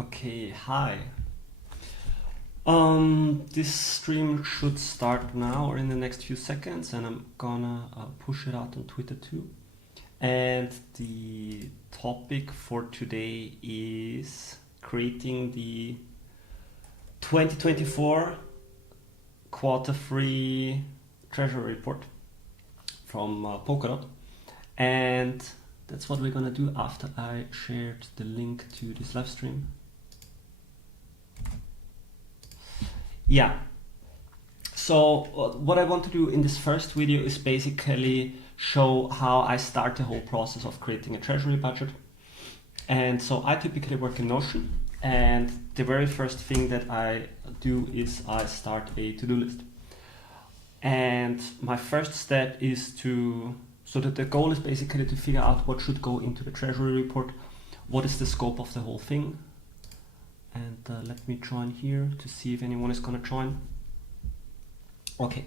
Okay, hi. This stream should start now or in the next few seconds, and I'm gonna push it out on Twitter too. And the topic for today is creating the 2024 quarter-free Treasury report from Polkadot. And that's what we're gonna do after I shared the link to this live stream. Yeah, so what I want to do in this first video is basically show how I start the whole process of creating a treasury budget. And so I typically work in Notion, and the very first thing that I do is I start a to-do list. And my first step is so that the goal is basically to figure out what should go into the treasury report, what is the scope of the whole thing. And let me join here to see if anyone is gonna join. Okay.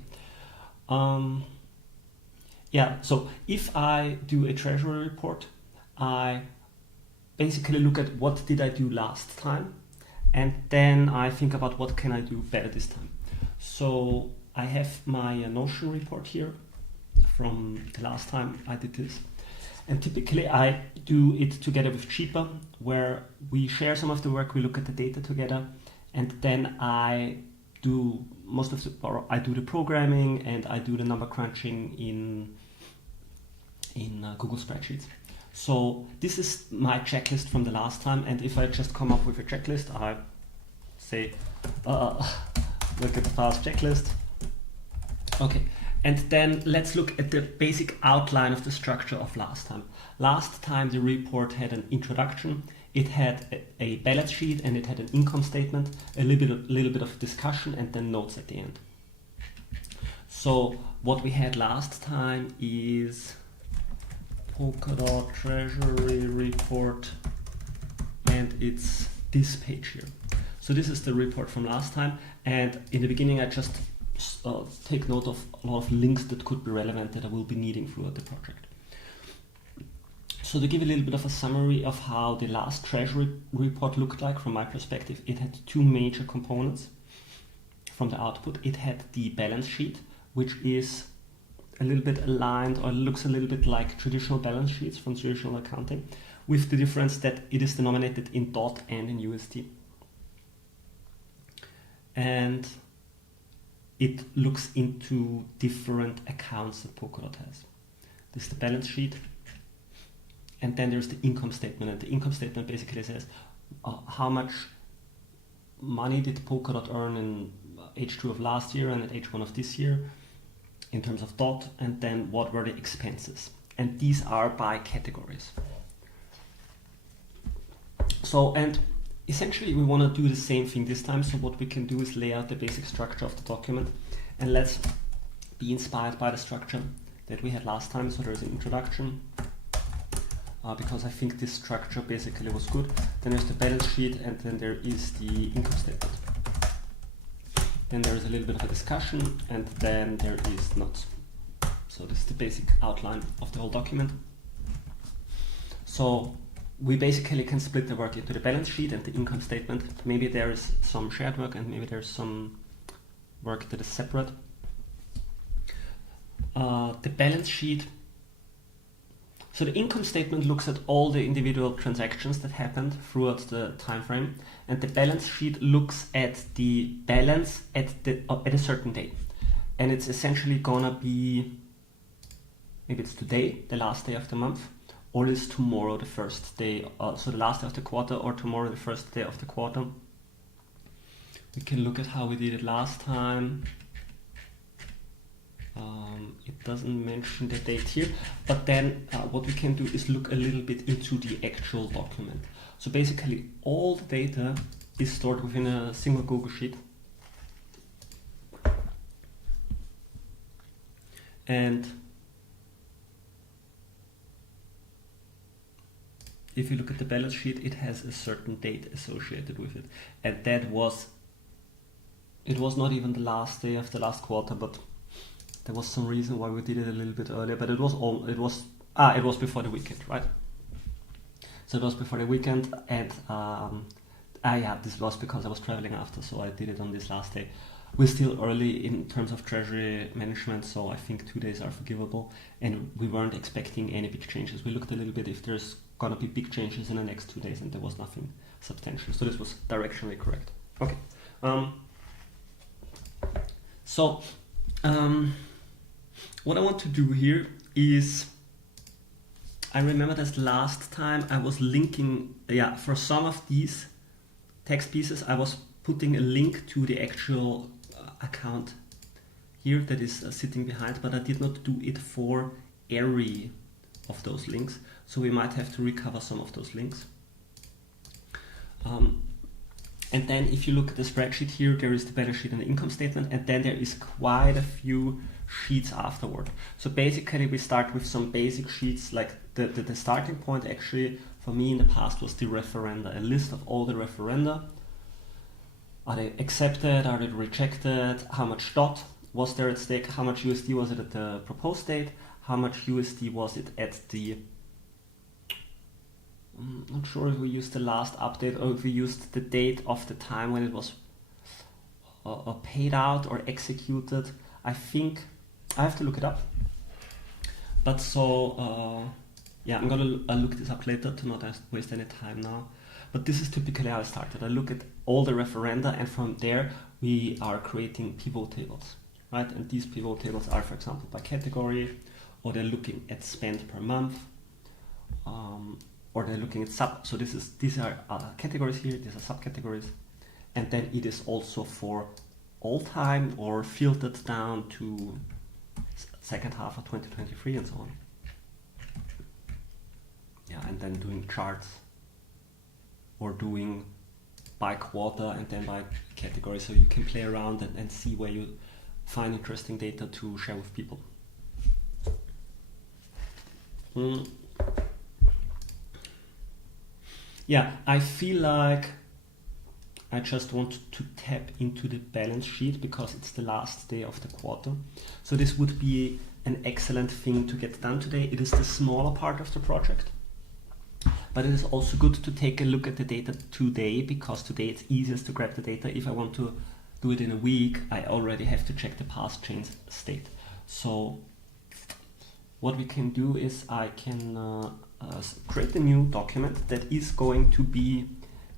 Yeah, so if I do a treasury report, I basically look at what did I do last time, and then I think about what can I do better this time. So I have my Notion report here from the last time I did this. And typically I do it together with Cheaper, where we share some of the work, we look at the data together, and then I do I do the programming and I do the number crunching in Google Spreadsheets. So this is my checklist from the last time, and if I just come up with a checklist, I say, look at the past checklist. Okay. And then let's look at the basic outline of the structure of last time. Last time the report had an introduction, it had a balance sheet, and it had an income statement, a little bit of discussion, and then notes at the end. So what we had last time is Polkadot Treasury report, and it's this page here. So this is the report from last time, and in the beginning I just take note of a lot of links that could be relevant that I will be needing throughout the project. So to give a little bit of a summary of how the last treasury report looked like from my perspective, it had two major components from the output. It had the balance sheet, which is a little bit aligned or looks a little bit like traditional balance sheets from traditional accounting, with the difference that it is denominated in DOT and in USD. And it looks into different accounts that Polkadot has. This is the balance sheet, and then there's the income statement, and the income statement basically says how much money did Polkadot earn in H2 of last year and at H1 of this year in terms of DOT, and then what were the expenses. And these are by categories. So, and essentially, we want to do the same thing this time. So what we can do is lay out the basic structure of the document, and let's be inspired by the structure that we had last time. So there's an introduction, because I think this structure basically was good. Then there's the balance sheet, and then there is the income statement. Then there is a little bit of a discussion, and then there is notes. So this is the basic outline of the whole document. So we basically can split the work into the balance sheet and the income statement. Maybe there is some shared work, and maybe there's some work that is separate. The balance sheet. So the income statement looks at all the individual transactions that happened throughout the time frame, and the balance sheet looks at the balance at a certain day. And it's essentially gonna be, maybe it's today, the last day of the month, or is tomorrow the first day, so the last day of the quarter, or tomorrow the first day of the quarter. We can look at how we did it last time. It doesn't mention the date here, but then what we can do is look a little bit into the actual document. So basically all the data is stored within a single Google Sheet. And if you look at the balance sheet, it has a certain date associated with it. And it was not even the last day of the last quarter, but there was some reason why we did it a little bit earlier, but it was before the weekend, right? So it was before the weekend, and Yeah, this was because I was traveling after, so I did it on this last day. We're still early in terms of treasury management, so I think 2 days are forgivable, and we weren't expecting any big changes. We looked a little bit if there's gonna be big changes in the next 2 days, and there was nothing substantial. So this was directionally correct. Okay. What I want to do here is, I remember that last time I was linking, for some of these text pieces, I was putting a link to the actual account here that is sitting behind, but I did not do it for every of those links. So we might have to recover some of those links. And then if you look at the spreadsheet here, there is the balance sheet and the income statement, and then there is quite a few sheets afterward. So basically we start with some basic sheets, like the starting point actually for me in the past was the referenda, a list of all the referenda. Are they accepted? Are they rejected? How much DOT was there at stake? How much USD was it at the proposed date? How much USD was it at the... I'm not sure if we used the last update or if we used the date of the time when it was paid out or executed. I think I have to look it up. But so, I'm gonna look this up later to not waste any time now. But this is typically how I started. I look at all the referenda, and from there we are creating pivot tables, right? And these pivot tables are, for example, by category, or they're looking at spend per month, or they're looking at sub. So these are categories here. These are subcategories, and then it is also for all time or filtered down to second half of 2023 and so on. Yeah, and then doing charts, or doing by quarter and then by category, so you can play around and see where you find interesting data to share with people. Yeah, I feel like I just want to tap into the balance sheet because it's the last day of the quarter. So this would be an excellent thing to get done today. It is the smaller part of the project, but it is also good to take a look at the data today, because today it's easiest to grab the data. If I want to do it in a week, I already have to check the past change state. So what we can do is I can create a new document that is going to be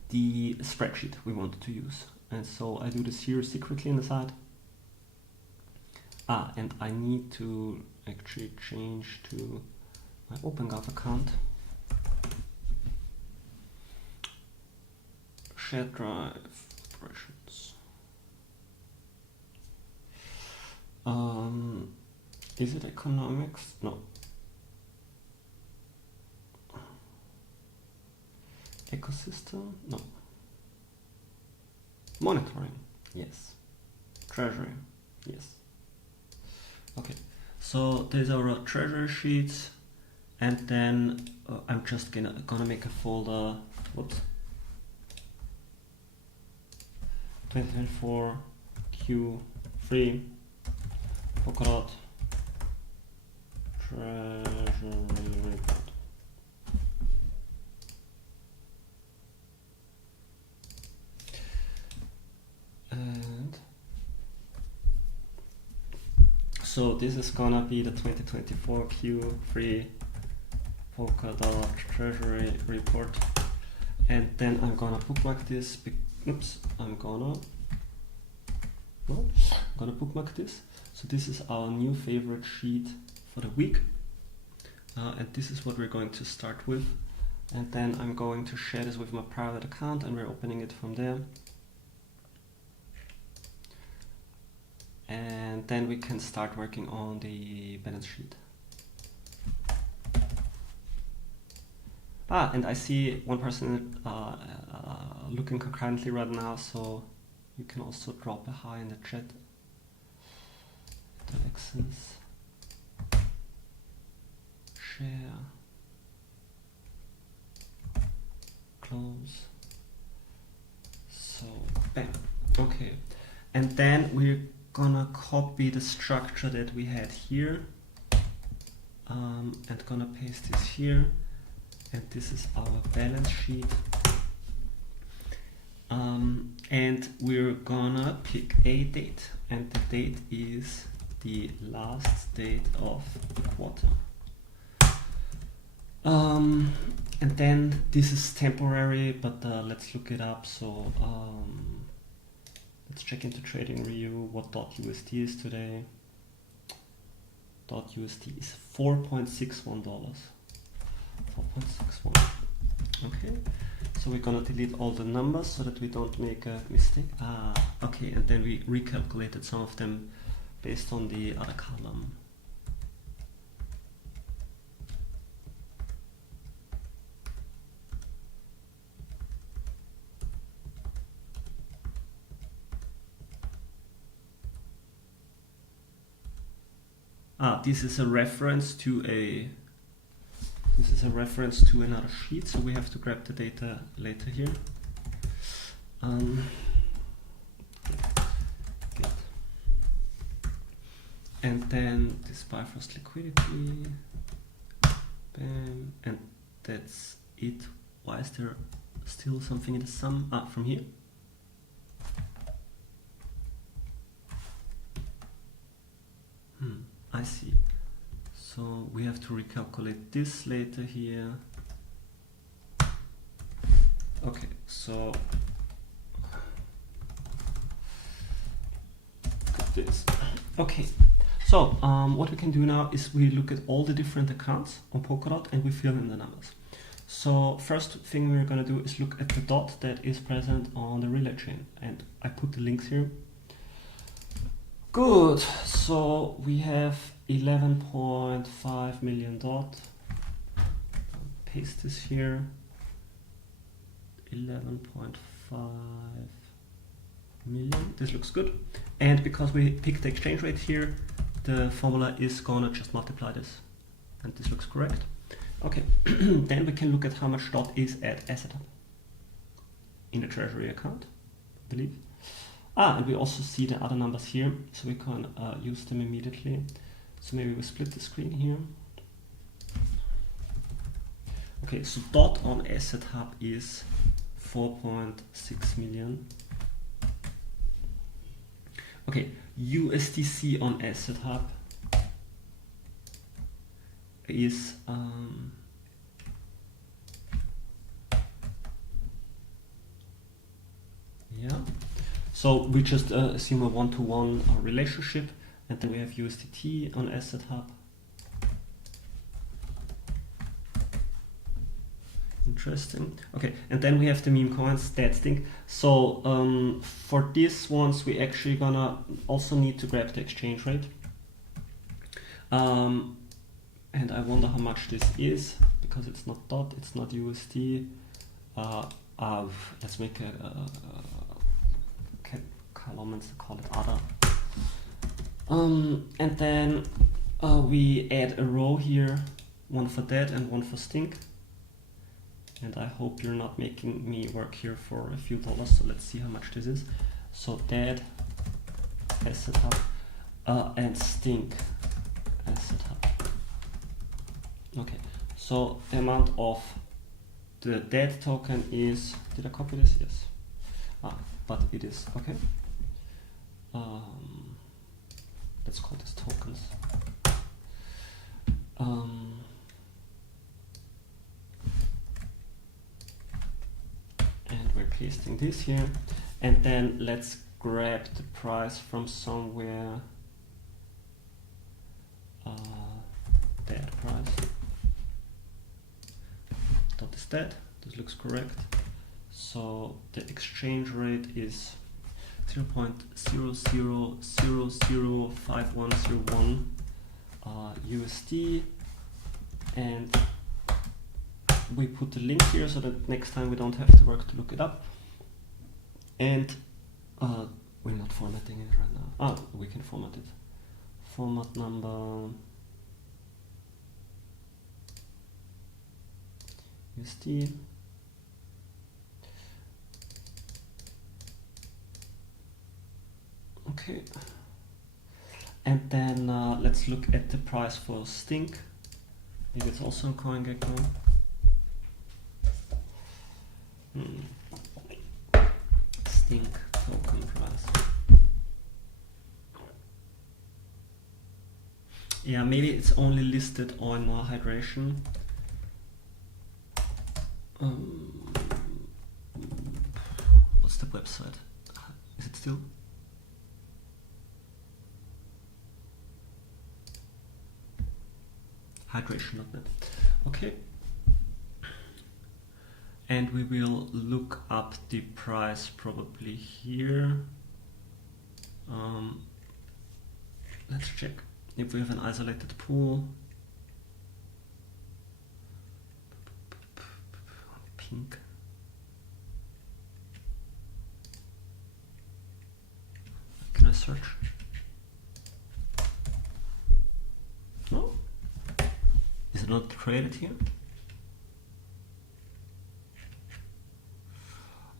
the spreadsheet we want to use. And so I do this here secretly on the side. And I need to actually change to my OpenGov account. Shared drive operations. Is it economics? No. Ecosystem? No. Monitoring? Yes. Treasury? Yes. Okay, so these are our treasury sheets, and then I'm just gonna make a folder. Whoops. 2024 Q3 Polkadot Treasury report. And so this is gonna be the 2024 Q3 Polkadot Treasury report, and then I'm gonna bookmark this. I'm gonna bookmark this. So this is our new favorite sheet for the week, and this is what we're going to start with. And then I'm going to share this with my private account, and we're opening it from there. And then we can start working on the balance sheet. And I see one person looking concurrently right now, so you can also drop a hi in the chat. Access, share, close. So, bam. Okay. And then we're gonna copy the structure that we had here, and gonna paste this here. And this is our balance sheet. and we're gonna pick a date, and the date is the last date of the quarter. And then this is temporary, but let's look it up. So let's check into TradingView what .USD is today. .USD is $4.61. 4.61. Okay, so we're gonna delete all the numbers so that we don't make a mistake. Okay, and then we recalculated some of them based on the other column. This is a reference to another sheet, so we have to grab the data later here. And then this Bifrost liquidity, bam, and that's it. Why is there still something in the sum? From here. I see. So we have to recalculate this later here. Okay, so this. Okay, so what we can do now is we look at all the different accounts on Polkadot and we fill in the numbers. So first thing we're gonna do is look at the dot that is present on the relay chain, and I put the links here. Good, so we have 11.5 million dot. Paste this here. 11.5 million. This looks good. And because we picked the exchange rate here, the formula is gonna just multiply this. And this looks correct. Okay, then we can look at how much dot is at asset hub in the Treasury account, I believe. And we also see the other numbers here, so we can use them immediately. So maybe we split the screen here. Okay, so dot on asset hub is 4.6 million. Okay, USDC on asset hub is yeah. So we just assume a one-to-one relationship, and then we have USDT on asset hub. Interesting. Okay, and then we have the meme coins, that thing. So for these ones, we actually gonna also need to grab the exchange rate. And I wonder how much this is, because it's not dot, it's not USD. Let's make a column and call it other. And then we add a row here, one for that and one for stink. And I hope you're not making me work here for a few dollars, so let's see how much this is. So that asset hub and stink asset hub. Okay, so the amount of the dead token is, did I copy this? Yes. But it is, okay. Let's call this tokens. And we're pasting this here. And then let's grab the price from somewhere. That price. Dot is that. This looks correct. So the exchange rate is 0.00005101 USD, and we put the link here so that next time we don't have to work to look it up. And we're not formatting it right now. We can format it. Format number USD. Okay, and then let's look at the price for stink. Maybe it's also on CoinGecko. Yeah, maybe it's only listed on hydration. What's the website? Is it still? Hydration.net. Okay. And we will look up the price probably here. Let's check if we have an isolated pool. Pink. Can I search? No? Is it not traded here?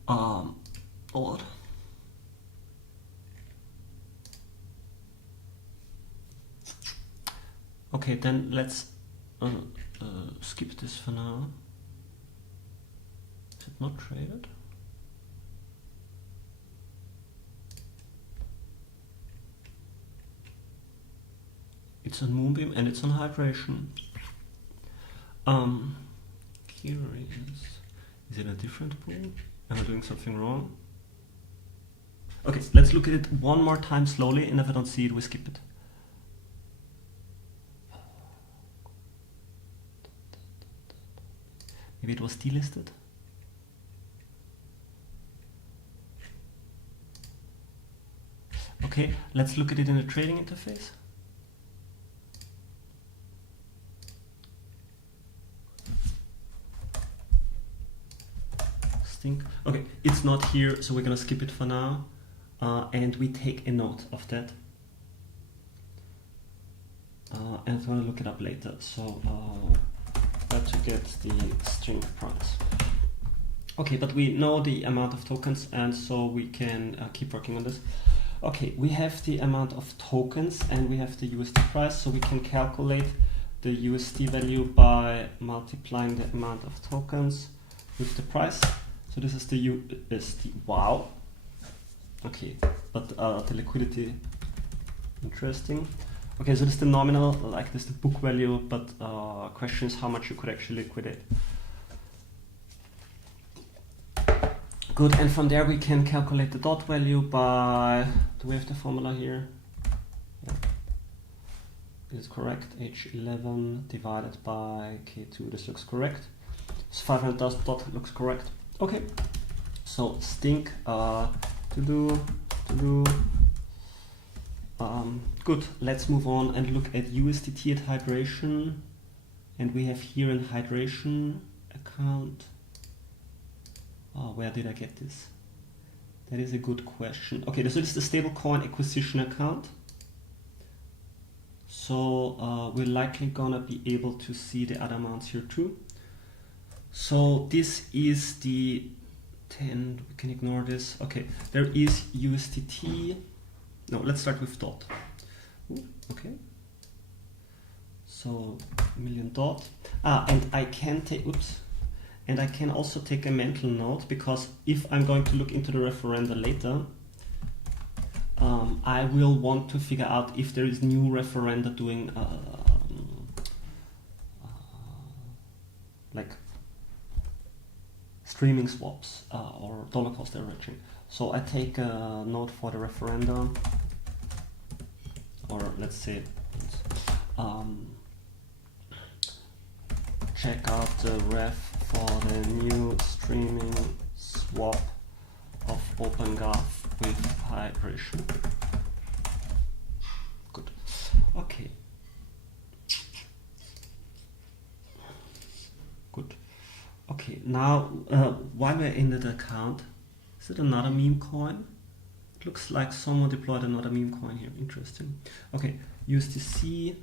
Odd. Okay, then let's skip this for now. Is it not traded? It's on Moonbeam and it's on hydration. Curious. Is it a different pool? Am I doing something wrong? Okay, let's look at it one more time slowly, and if I don't see it, we skip it. Maybe it was delisted? Okay, let's look at it in the trading interface. Okay, it's not here, so we're gonna skip it for now, and we take a note of that, and I'm gonna look it up later. So where to get the string price. Okay, but we know the amount of tokens, and so we can keep working on this. Okay, we have the amount of tokens and we have the USD price, so we can calculate the USD value by multiplying the amount of tokens with the price. So this is the USD. Wow. Okay, but the liquidity, interesting. Okay, so this is the nominal, like this is the book value, but question is how much you could actually liquidate. Good, and from there we can calculate the dot value by, do we have the formula here? Yeah. Is correct, H11 divided by K2, this looks correct. So 500,000 dot looks correct. Okay, so stink to do. Good, let's move on and look at USDT at hydration. And we have here in hydration account. Oh, where did I get this? That is a good question. Okay, so this is the stablecoin acquisition account. So we're likely gonna be able to see the other amounts here too. So this is the 10, we can ignore this. Okay, there is USDT. No, let's start with dot. Ooh, okay. So million dot. And I can take, oops. And I can also take a mental note, because if I'm going to look into the referenda later, I will want to figure out if there is new referenda doing like streaming swaps or dollar cost averaging. So I take a note for the referendum, or let's say check out the ref for the new streaming swap of OpenGov with hydration. Good. Okay. Good. Okay, now while we're in that account, is it another meme coin? It looks like someone deployed another meme coin here. Interesting. Okay, USDC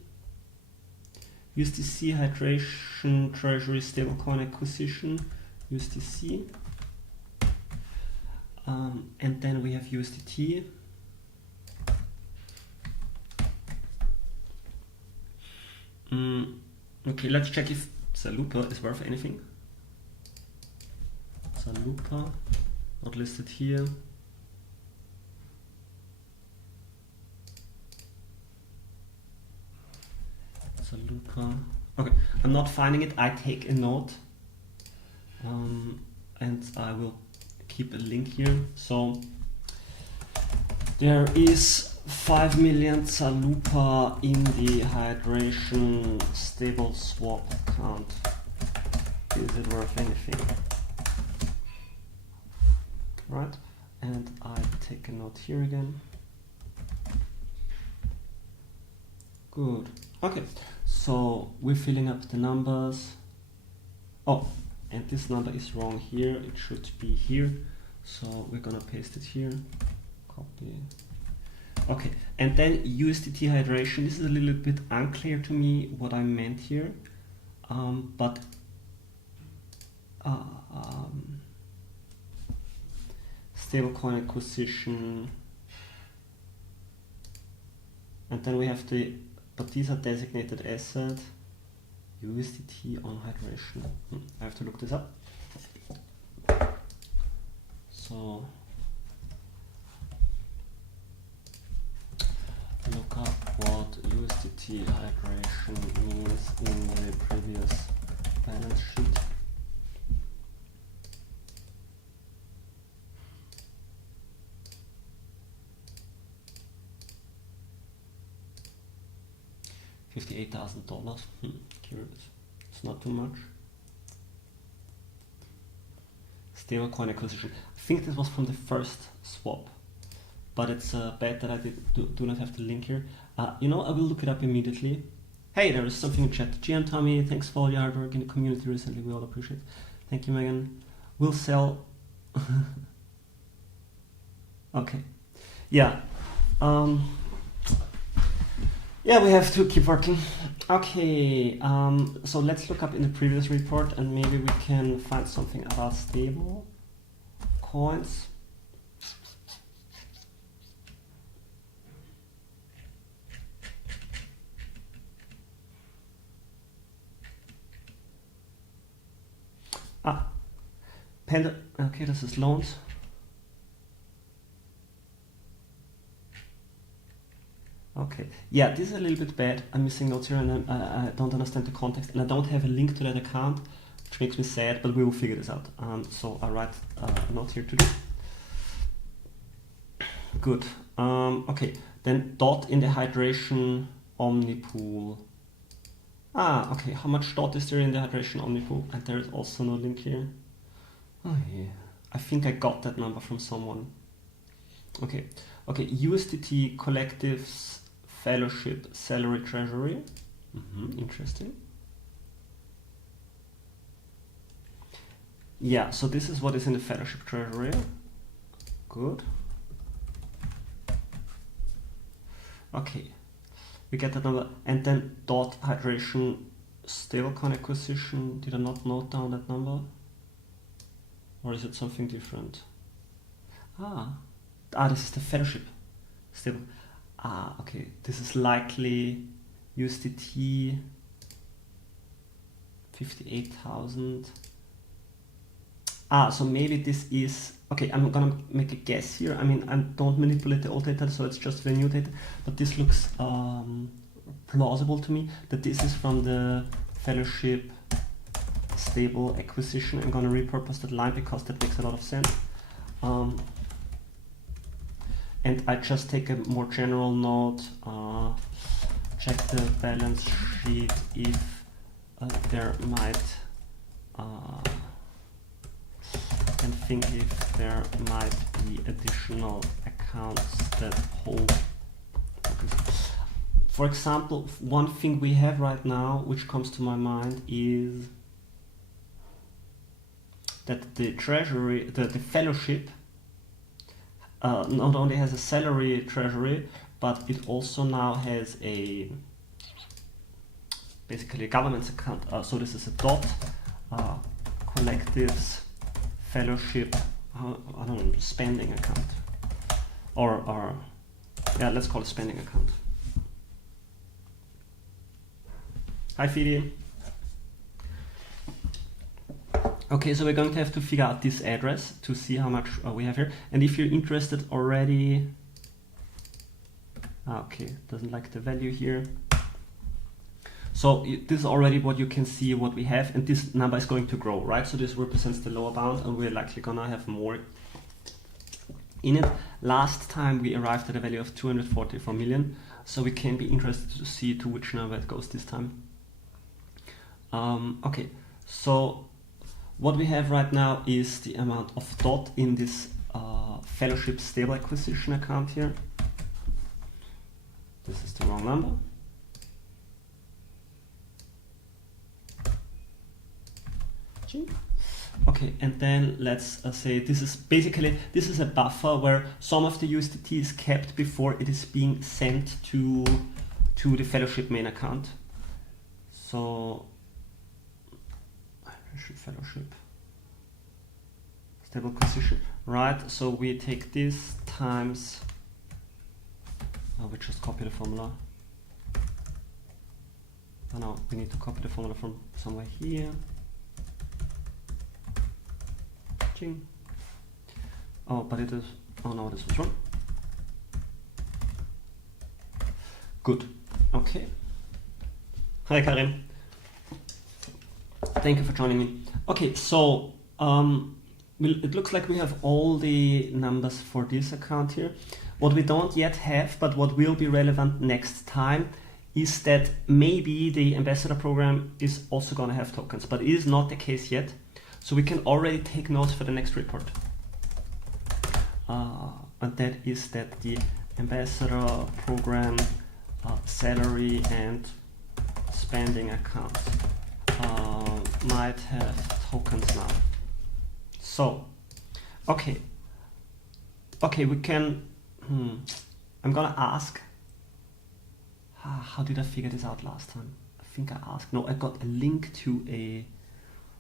hydration treasury stablecoin acquisition, USDC, and then we have USDT. Okay, let's check if Zalupa is worth anything. Zalupa, not listed here. Okay, I'm not finding it. I take a note, and I will keep a link here. So there is 5 million Zalupa in the hydration stable swap account. Is it worth anything? Right, and I take a note here again. Good. Okay, so we're filling up the numbers. Oh, and this number is wrong here. It should be here. So we're gonna paste it here. Copy. Okay, and then USDT hydration. This is a little bit unclear to me what I meant here, but stablecoin acquisition, and then we have the, but these are designated asset, USDT on hydration. I have to look this up. So look up what USDT hydration means in the previous balance sheet. $58,000. Curious. It's not too much. Stablecoin acquisition. I think this was from the first swap, but it's bad that I do not have the link here. You know, I will look it up immediately. Hey, there is something in chat. GM Tommy, thanks for all your hard work in the community recently. We all appreciate it. Thank you, Megan. We'll sell. Okay. Yeah. Yeah, we have to keep working. Okay, so let's look up in the previous report and maybe we can find something about stable coins. Okay, this is loans. Okay, yeah, this is a little bit bad. I'm missing notes here and I don't understand the context and I don't have a link to that account, which makes me sad, but we will figure this out. So I write a note here today. Good. Okay, then dot in the hydration omnipool. Okay, how much dot is there in the hydration omnipool? And there is also no link here. Oh yeah, I think I got that number from someone. Okay, USDT collectives fellowship salary treasury. Interesting. Yeah, so this is what is in the fellowship treasury. Good. Okay, we get that number, and then dot hydration stablecoin acquisition. Did I not note down that number, or is it something different? This is the fellowship stable. Okay, this is likely USDT 58,000. So maybe this is, okay, I'm gonna make a guess here. I mean, I don't manipulate the old data, so it's just the new data, but this looks plausible to me that this is from the fellowship stable acquisition. I'm gonna repurpose that line because that makes a lot of sense. And I just take a more general note, check the balance sheet if there might, and think if there might be additional accounts that hold. For example, one thing we have right now, which comes to my mind, is that the treasury, the fellowship, not only has a salary treasury, but it also now has basically a governance account. So this is a dot collectives fellowship, I don't know, spending account, or yeah, let's call it spending account. Hi, Fidi. Okay, so we're going to have to figure out this address to see how much we have here. And if you're interested already, okay, doesn't like the value here. So this is already what you can see what we have, and this number is going to grow, right? So this represents the lower bound, and we're likely gonna have more in it. Last time we arrived at a value of 244 million, so we can be interested to see to which number it goes this time. Okay, so what we have right now is the amount of DOT in this fellowship stable acquisition account here. This is the wrong number. Okay, and then let's say this is a buffer where some of the USDT is kept before it is being sent to the fellowship main account. So fellowship stable acquisition, right? So we take this times, we just copy the formula. Oh no, we need to copy the formula from somewhere here. Oh, but it is, oh no, this was wrong. Good, okay. Hi Karim. Thank you for joining me. Okay, so it looks like we have all the numbers for this account here. What we don't yet have, but what will be relevant next time, is that maybe the ambassador program is also going to have tokens, but it is not the case yet. So we can already take notes for the next report. And that is that the ambassador program salary and spending accounts might have tokens now. So, okay, we can, I'm gonna ask, how did I figure this out last time? I think I asked, no, I got a link to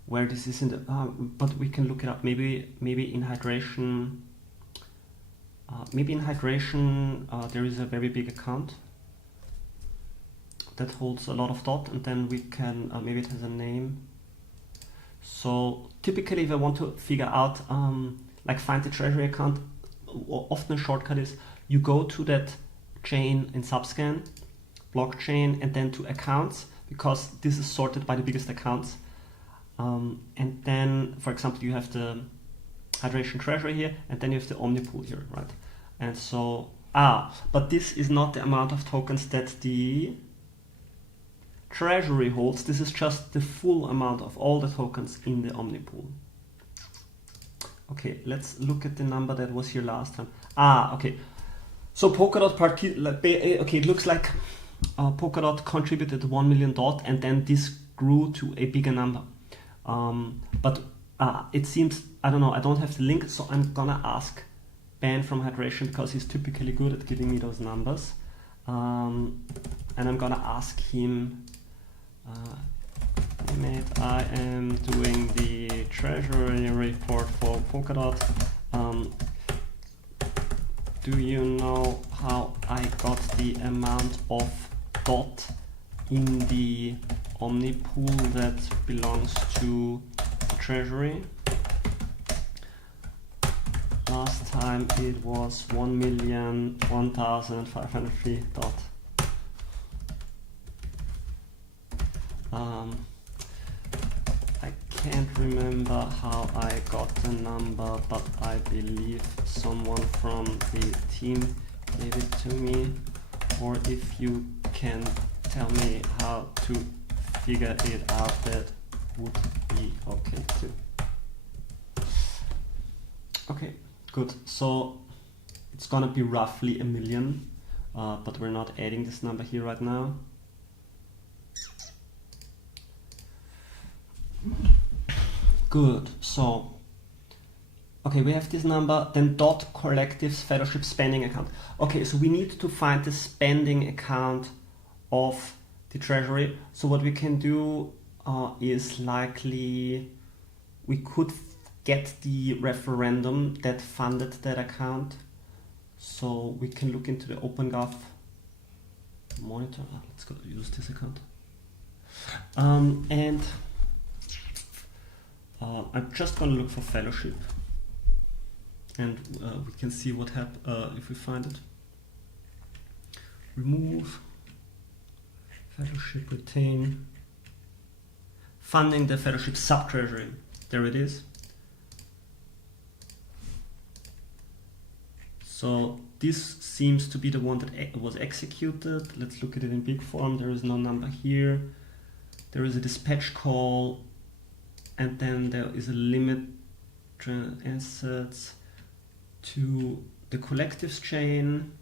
where this is in the, but we can look it up, maybe in hydration, there is a very big account that holds a lot of DOT, and then we can, maybe it has a name. So typically if I want to figure out, like find the Treasury account, often a shortcut is you go to that chain in Subscan, blockchain, and then to accounts, because this is sorted by the biggest accounts. And then, for example, you have the hydration Treasury here, and then you have the Omnipool here, right? And so, but this is not the amount of tokens that the Treasury holds. This is just the full amount of all the tokens in the Omnipool. Okay, let's look at the number that was here last time. Okay. So Polkadot, okay, it looks like Polkadot contributed 1 million DOT, and then this grew to a bigger number. But it seems, I don't know, I don't have the link, so I'm gonna ask Ben from Hydration, because he's typically good at giving me those numbers. And I'm gonna ask him, mate, I am doing the Treasury report for Polkadot. Do you know how I got the amount of DOT in the Omnipool that belongs to the Treasury? Last time it was 1,001,503 DOT. I can't remember how I got the number, but I believe someone from the team gave it to me, or if you can tell me how to figure it out, that would be okay too. Okay, good. So it's gonna be roughly 1 million, but we're not adding this number here right now. Good. So, okay, we have this number, then DOT collectives fellowship spending account. Okay, so we need to find the spending account of the Treasury. So what we can do is likely we could get the referendum that funded that account. So we can look into the OpenGov monitor. Let's go use this account. I'm just gonna look for fellowship, and we can see what happens if we find it. Remove Fellowship retain. Funding the fellowship sub-treasury. There it is. So this seems to be the one that was executed. Let's look at it in big form. There is no number here. There is a dispatch call, and then there is a limit assets to the collectives chain,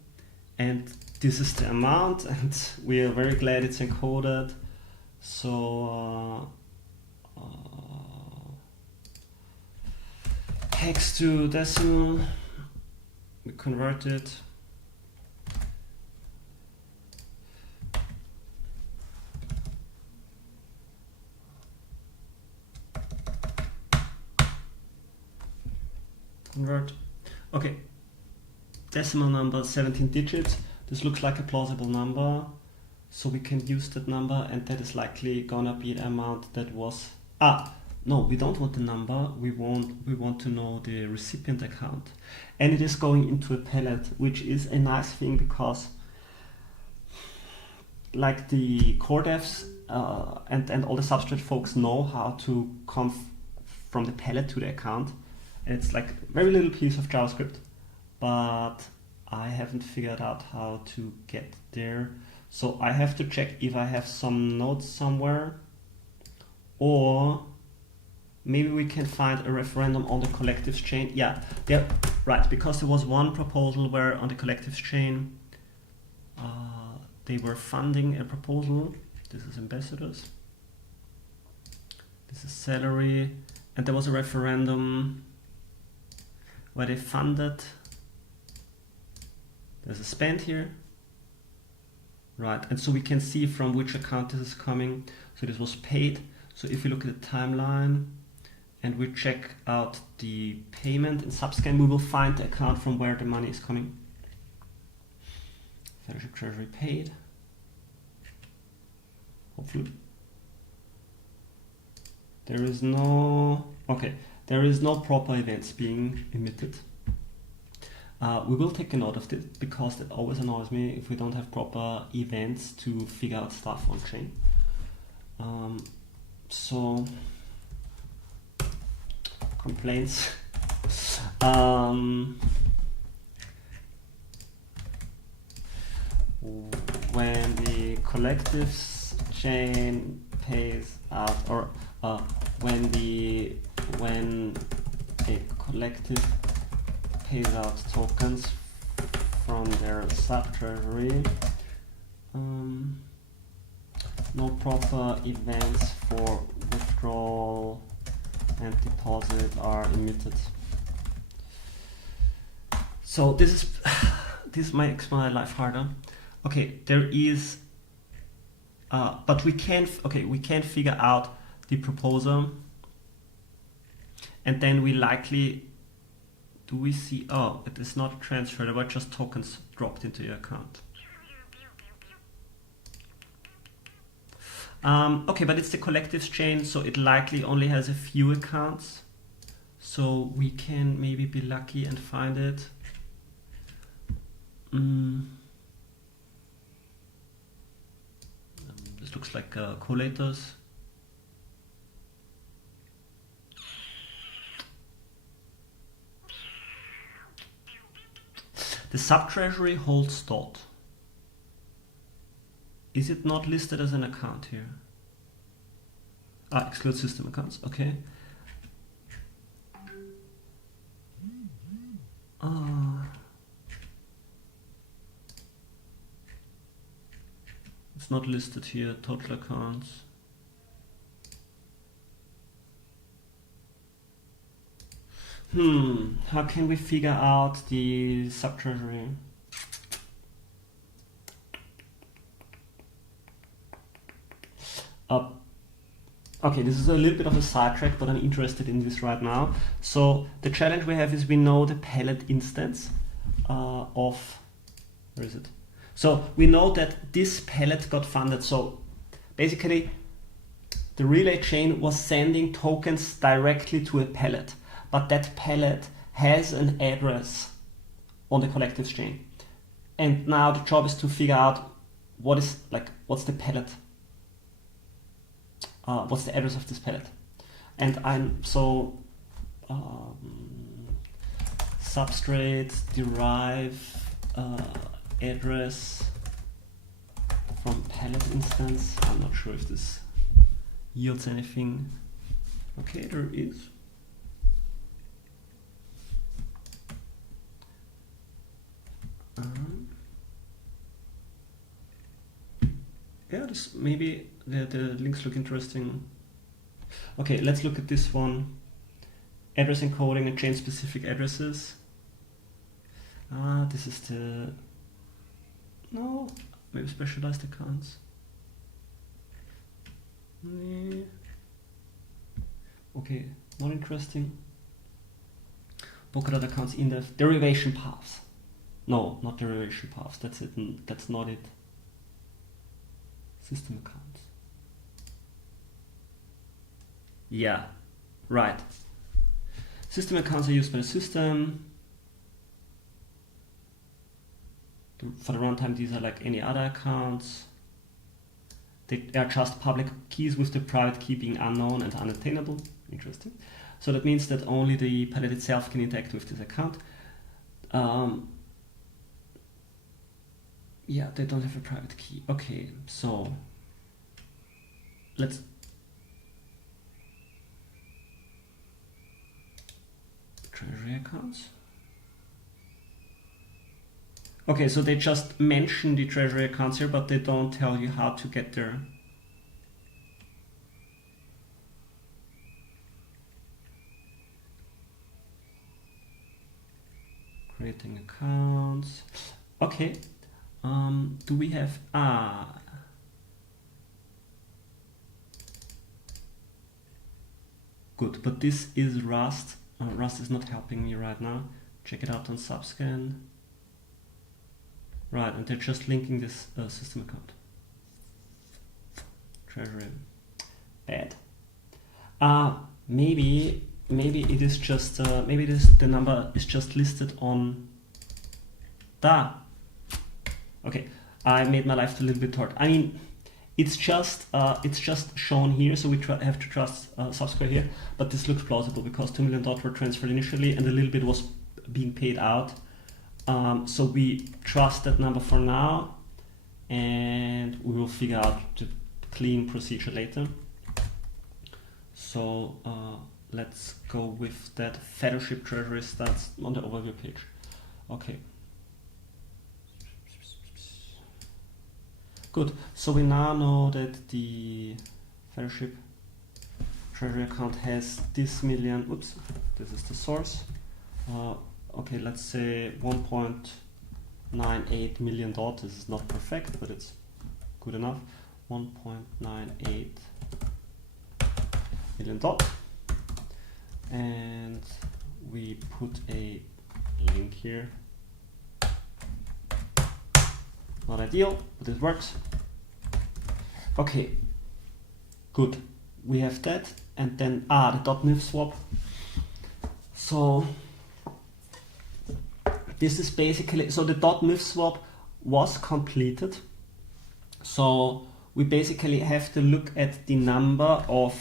and this is the amount, and we are very glad it's encoded. So hex to decimal, we convert it. Convert. Okay. Decimal number 17 digits. This looks like a plausible number, so we can use that number, and that is likely gonna be the amount that was. No, we don't want the number. We want to know the recipient account, and it is going into a pallet, which is a nice thing because, like the core devs and all the Substrate folks know how to come from the pallet to the account. It's like a very little piece of JavaScript, but I haven't figured out how to get there. So I have to check if I have some nodes somewhere, or maybe we can find a referendum on the collectives chain. Yeah, there, right, because there was one proposal where on the collectives chain they were funding a proposal. This is ambassadors. This is salary, and there was a referendum where they funded. There's a spend here, right? And so we can see from which account this is coming. So this was paid. So if we look at the timeline and we check out the payment in Subscan, we will find the account from where the money is coming. Fellowship Treasury paid. Hopefully. There is no, okay, there is no proper events being emitted. We will take a note of this because that always annoys me if we don't have proper events to figure out stuff on chain. So complaints. When the collectives chain pays out, or when a collective pays out tokens from their sub-treasury, no proper events for withdrawal and deposit are emitted. So this makes my life harder. Okay, there is, but we can figure out the proposal, and then we likely, do we see, oh, it is not transferred, there were just tokens dropped into your account. Okay, but it's the collectives chain, so it likely only has a few accounts. So we can maybe be lucky and find it. This looks like collators. The sub-treasury holds DOT. Is it not listed as an account here? Exclude system accounts, okay. It's not listed here, total accounts. How can we figure out the sub-treasury? Okay, this is a little bit of a sidetrack, but I'm interested in this right now. So the challenge we have is we know the pallet instance of, where is it? So we know that this pallet got funded. So basically the relay chain was sending tokens directly to a pallet, but that pallet has an address on the collectives chain. And now the job is to figure out what's the pallet? What's the address of this pallet? And I'm substrate derive address from pallet instance. I'm not sure if this yields anything. Okay, there is. Yeah, this maybe the links look interesting. Okay, let's look at this one. Address encoding and chain specific addresses. This is the maybe specialized accounts. Okay, not interesting. Polkadot accounts in the derivation paths. No, not derivation paths. That's it. That's not it. System accounts. Yeah, right. System accounts are used by the system. For the runtime, these are like any other accounts. They are just public keys with the private key being unknown and unattainable. Interesting. So that means that only the pallet itself can interact with this account. Yeah, they don't have a private key. Okay, so let's Treasury accounts. Okay, so they just mention the Treasury accounts here, but they don't tell you how to get there. Creating accounts. Okay. Do we have good, but this is Rust. Rust is not helping me right now. Check it out on Subscan. Right, and they're just linking this system account. Treasury. Bad. Maybe it is just maybe the number is just listed on da. Okay, I made my life a little bit hard. I mean, it's just shown here, so we have to trust Subscribe here. But this looks plausible because $2 million were transferred initially, and a little bit was being paid out. So we trust that number for now, and we will figure out the clean procedure later. So let's go with that. Fellowship Treasury stats on the overview page. Okay. Good. So we now know that the Fellowship Treasury account has this million. Oops, this is the source. Okay, let's say $1.98 million. This is not perfect, but it's good enough. $1.98 million. And we put a link here. Not ideal, but it works. Okay, good. We have that, and then the .NIF swap. So this is basically, so the .NIF swap was completed. So we basically have to look at the number of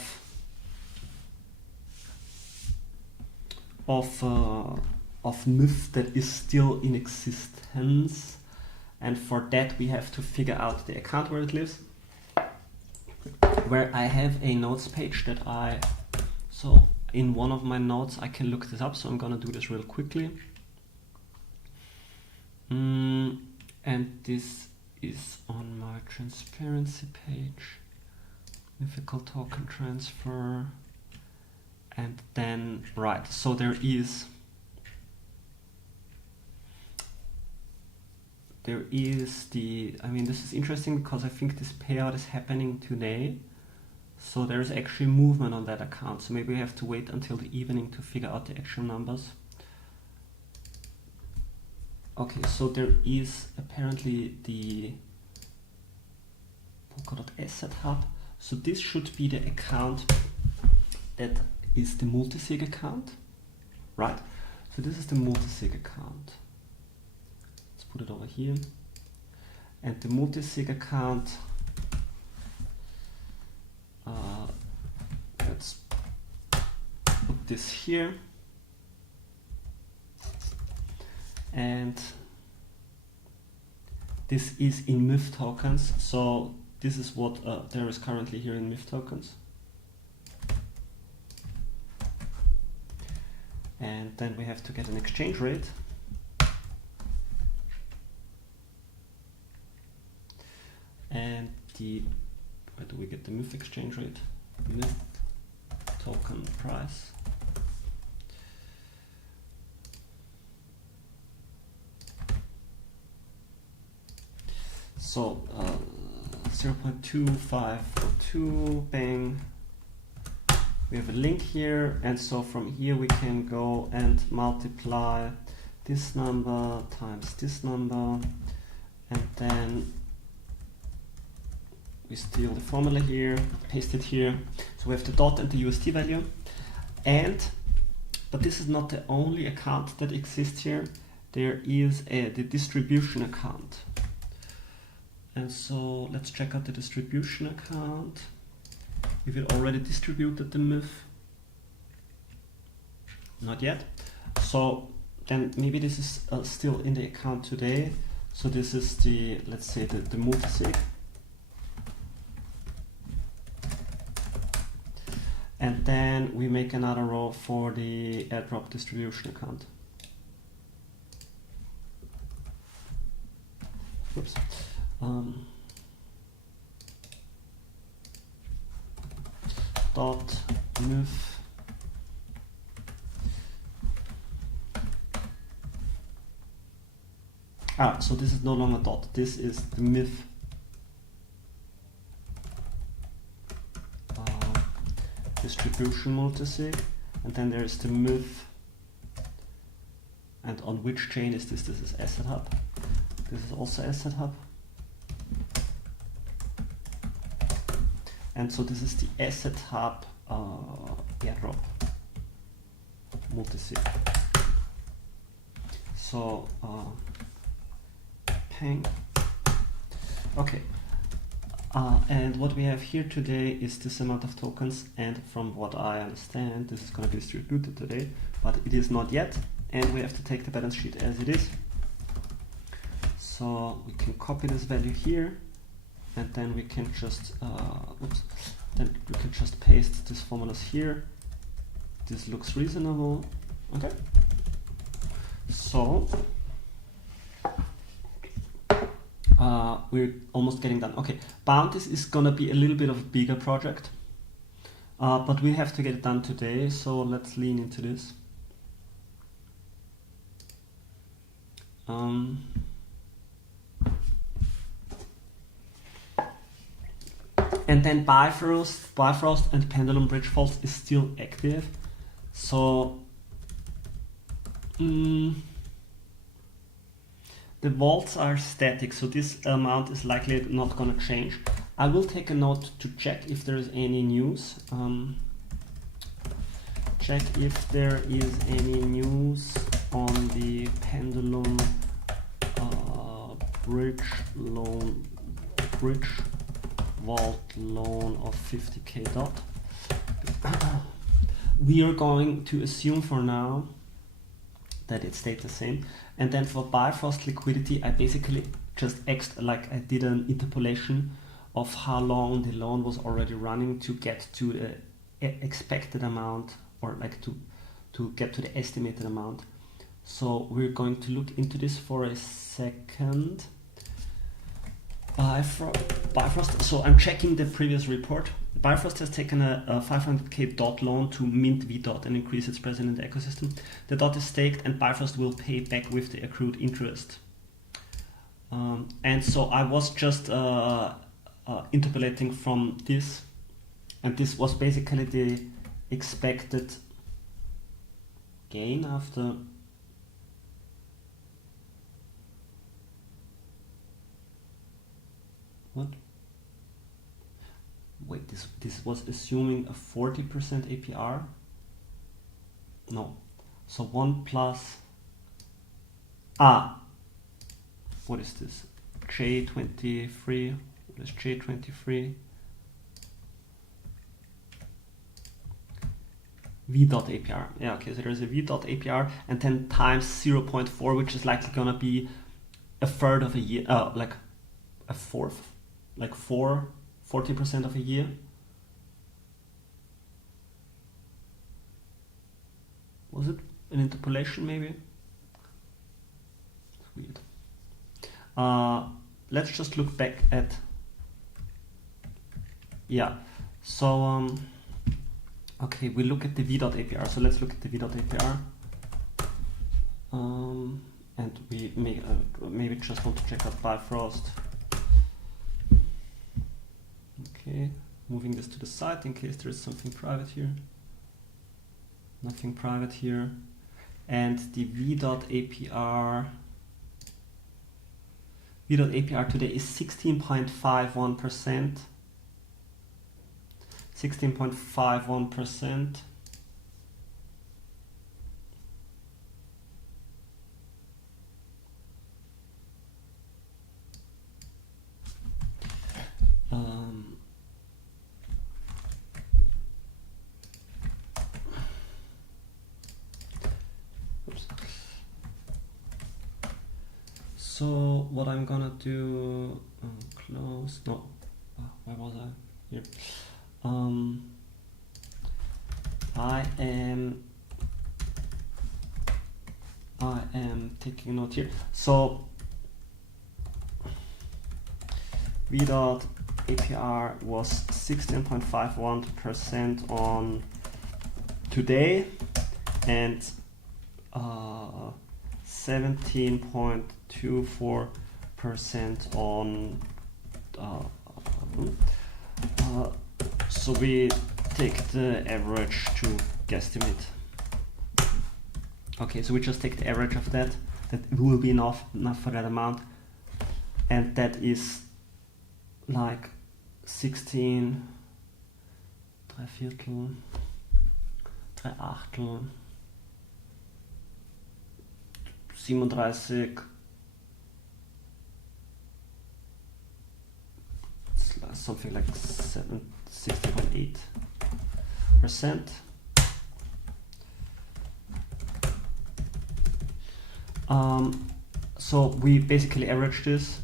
NIF that is still in existence. And for that, we have to figure out the account where it lives. Where I have a notes page that so in one of my notes, I can look this up. So I'm gonna do this real quickly. And this is on my transparency page. Mythical token transfer. And then, right, so there is this is interesting because I think this payout is happening today. So there's actually movement on that account. So maybe we have to wait until the evening to figure out the actual numbers. Okay, so there is apparently the Polkadot Asset Hub. So this should be the account that is the multisig account, right? So this is the multisig account. Let's put it over here. and the multisig account, let's put this here, and this is in MIF tokens, so this is what there is currently here in MIF tokens. And then we have to get an exchange rate. And where do we get the MIF exchange rate? MIF token price. So 0.2542, bang. We have a link here, and so from here we can go and multiply this number times this number, and then we steal the formula here, paste it here. So we have the dot and the USD value, but this is not the only account that exists here. There is the distribution account. And so let's check out the distribution account. If it already distributed the MIF. Not yet. So then maybe this is still in the account today. So this is the, let's say the multisig. And then we make another row for the airdrop distribution account. Oops. Dot MIF so this is no longer dot, this is the MIF distribution multisig, and then there is the MIF, and on which chain is this? This is Asset Hub, this is also Asset Hub. And so this is the Asset Hub airdrop multisig. So pang. Okay. And what we have here today is this amount of tokens, and from what I understand, this is going to be distributed today, but it is not yet, and we have to take the balance sheet as it is. So we can copy this value here. And then we can just paste these formulas here. This looks reasonable. Okay. So we're almost getting done. Okay, Bounties is gonna be a little bit of a bigger project, but we have to get it done today. So let's lean into this. And then Bifrost and Pendulum Bridge Faults is still active. So the vaults are static, so this amount is likely not going to change. I will take a note to check if there is any news. Check if there is any news on the Pendulum bridge vault loan of 50k dot. We are going to assume for now that it stayed the same, and then for Bifrost liquidity I basically just like I did an interpolation of how long the loan was already running to get to the expected amount, or like to get to the estimated amount. So we're going to look into this for a second. Bifrost, so I'm checking the previous report. Bifrost has taken a 500k dot loan to mint V dot and increase its presence in the ecosystem. The dot is staked and Bifrost will pay back with the accrued interest. And so I was just interpolating from this, and this was basically the expected gain after what? Wait, this was assuming a 40% APR? No. So 1 plus... what is this? J23. What is J23? v.apr. Yeah, okay, so there's a v.apr and then times 0.4, which is likely gonna be a third of a year, like a fourth, like 40% of a year. Was it an interpolation maybe? It's weird. Let's just look back at, yeah, so okay, we look at the v.apr, so let's look at the v.apr, and we may, maybe just want to check out Bifrost. Okay, moving this to the side in case there is something private here. Nothing private here. And the v.apr today is 16.51%. 16.51%. Oops. So what I'm gonna do, close, no, where was I? Here. I am taking a note here. So v.apr was 16.51% on today and 17.24% on so we take the average to guesstimate. Okay, so we just take the average of that. That will be enough for that amount, and that is like 16 3/4 3/8 37, something like 60.8%. So we basically average this,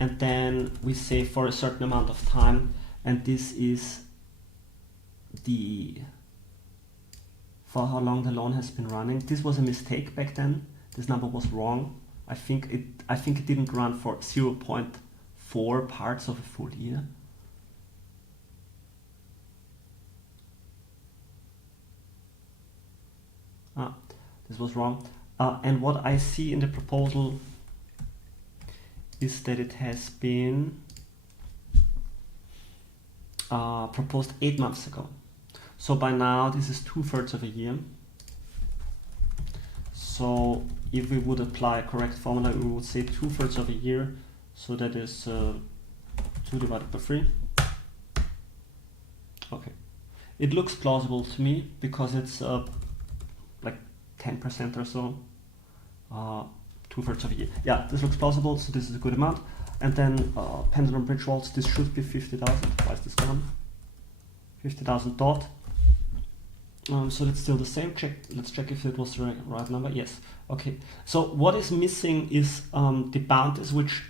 and then we say for a certain amount of time, and this is for how long the loan has been running. This was a mistake back then. This number was wrong. I think it didn't run for 0.4 parts of a full year. This was wrong. And what I see in the proposal is that it has been proposed 8 months ago. So by now this is 2/3 of a year. So if we would apply a correct formula, we would say 2/3 of a year. So that is 2 divided by 3. Okay. It looks plausible to me because it's like 10% or so. 2/3 of a year. Yeah, this looks plausible, so this is a good amount. And then pendulum bridge volts, this should be 50,000. Why is this gone? 50,000 dot. So that's still the same. Let's check if it was the right number. Yes. Okay. So what is missing is the bounties, which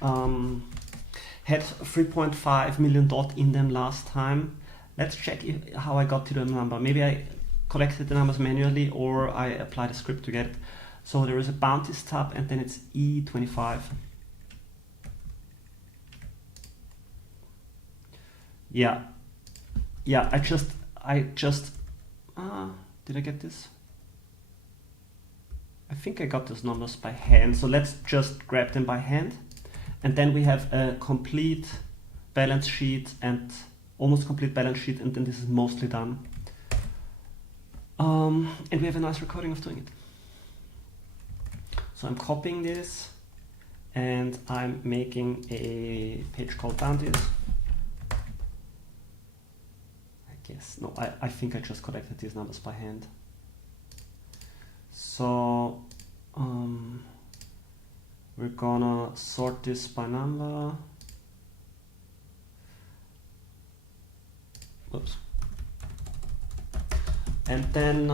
had 3.5 million dot in them last time. Let's check how I got to the number. Maybe I collected the numbers manually, or I applied a script to get it. So there is a bounties tab, and then it's E25. Yeah. I just did I get this? I think I got those numbers by hand. So let's just grab them by hand, and then we have a complete balance sheet and almost complete balance sheet, and then this is mostly done. And we have a nice recording of doing it. So I'm copying this, and I'm making a page called bounties. Yes, no, I think I just collected these numbers by hand. So we're we're gonna sort this by number. Oops. And then,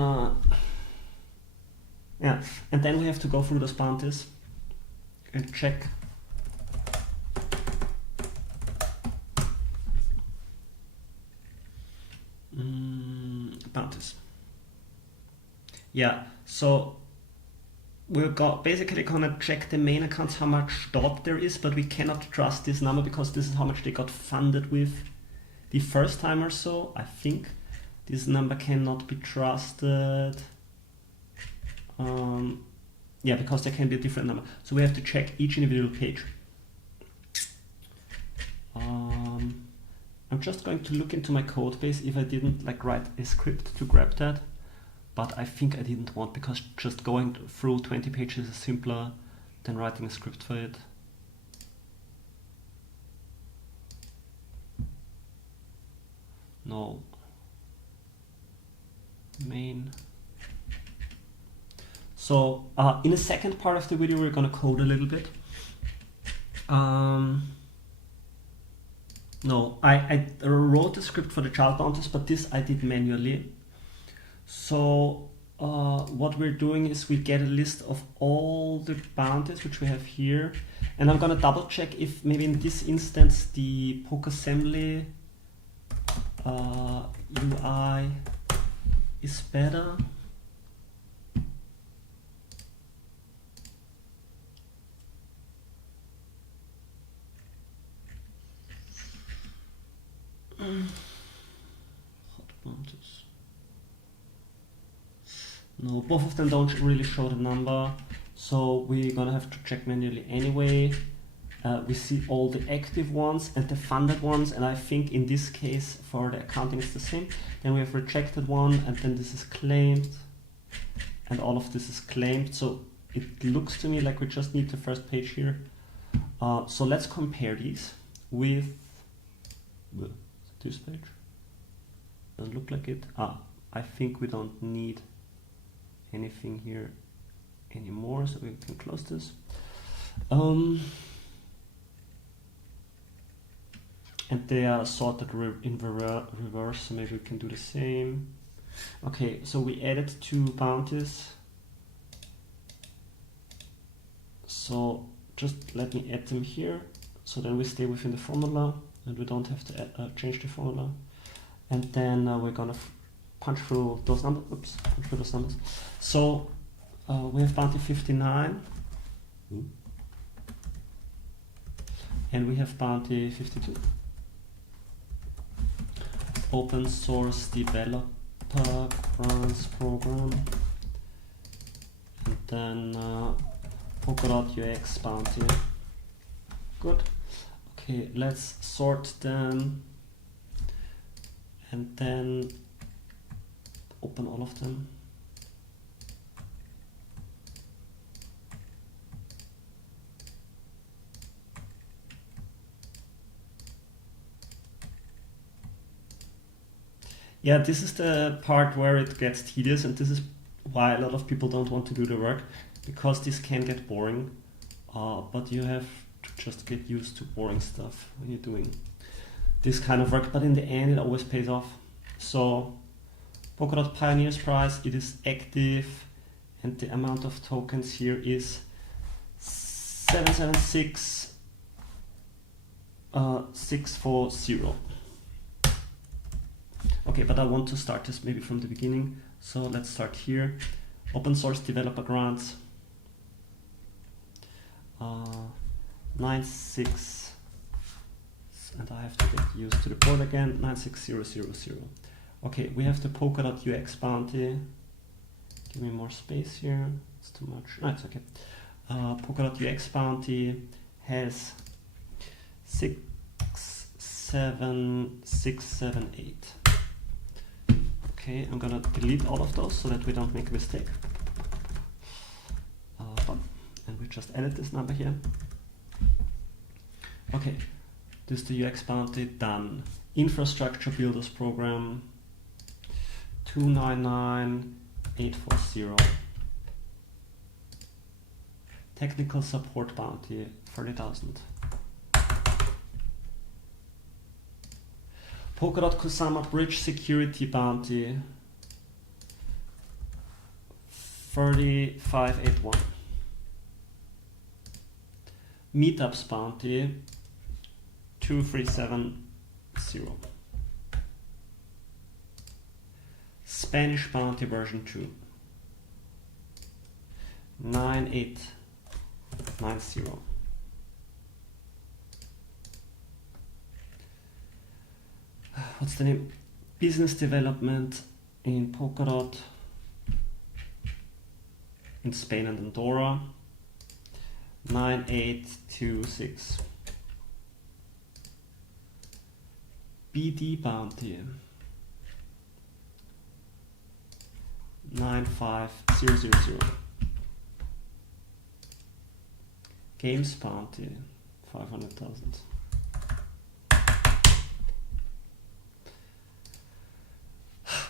and then we have to go through those bounties and check bounties. Yeah, so we're basically gonna check the main accounts how much DOT there is, but we cannot trust this number because this is how much they got funded with the first time or so. I think this number cannot be trusted. Yeah, because there can be a different number. So we have to check each individual page. I'm just going to look into my code base if I didn't like write a script to grab that, but I think I didn't want, because just going through 20 pages is simpler than writing a script for it. No. Main. So in the second part of the video we're gonna code a little bit. No, I wrote the script for the child bounties, but this I did manually. So what we're doing is we get a list of all the bounties which we have here, and I'm gonna double check if maybe in this instance the PokeAssembly UI is better. Hot bounties. No, both of them don't really show the number, so we're gonna have to check manually anyway. We see all the active ones and the funded ones, and I think in this case for the accounting it's the same. Then we have rejected one, and then this is claimed, and all of this is claimed. So it looks to me like we just need the first page here. So let's compare these with this page. Doesn't look like it. I think we don't need anything here anymore, so we can close this. And they are sorted in reverse, so maybe we can do the same. Okay, so we added 2 bounties. So just let me add them here, so then we stay within the formula and we don't have to change the formula. And then we're gonna punch through those numbers. Oops, punch through those numbers. So we have bounty 59. And we have bounty 52. Open source developer grants program. And then Polkadot UX bounty. Good. Okay, let's sort them. And then open all of them. Yeah, this is the part where it gets tedious, and this is why a lot of people don't want to do the work, because this can get boring, but you have to just get used to boring stuff when you're doing this kind of work, but in the end it always pays off. So Polkadot Pioneers price, it is active, and the amount of tokens here is 776,640. Okay, but I want to start this maybe from the beginning, so let's start here. Open source developer grants, 96, and I have to get used to the port again, 96000. Okay, we have the Polkadot UX bounty. Give me more space here, it's too much. No, it's okay. Polkadot UX bounty has 67678. Okay, I'm gonna delete all of those so that we don't make a mistake. And we just added this number here. Okay, this is the UX bounty done. Infrastructure builders program 299840. Technical support bounty, 30,000. Polkadot Kusama Bridge security bounty, 3581. Meetups bounty, 2370. Spanish bounty version 2, 9890. What's the name? Business development in Polkadot in Spain and Andorra, 9826. BD bounty, 95000. Games bounty, 500,000.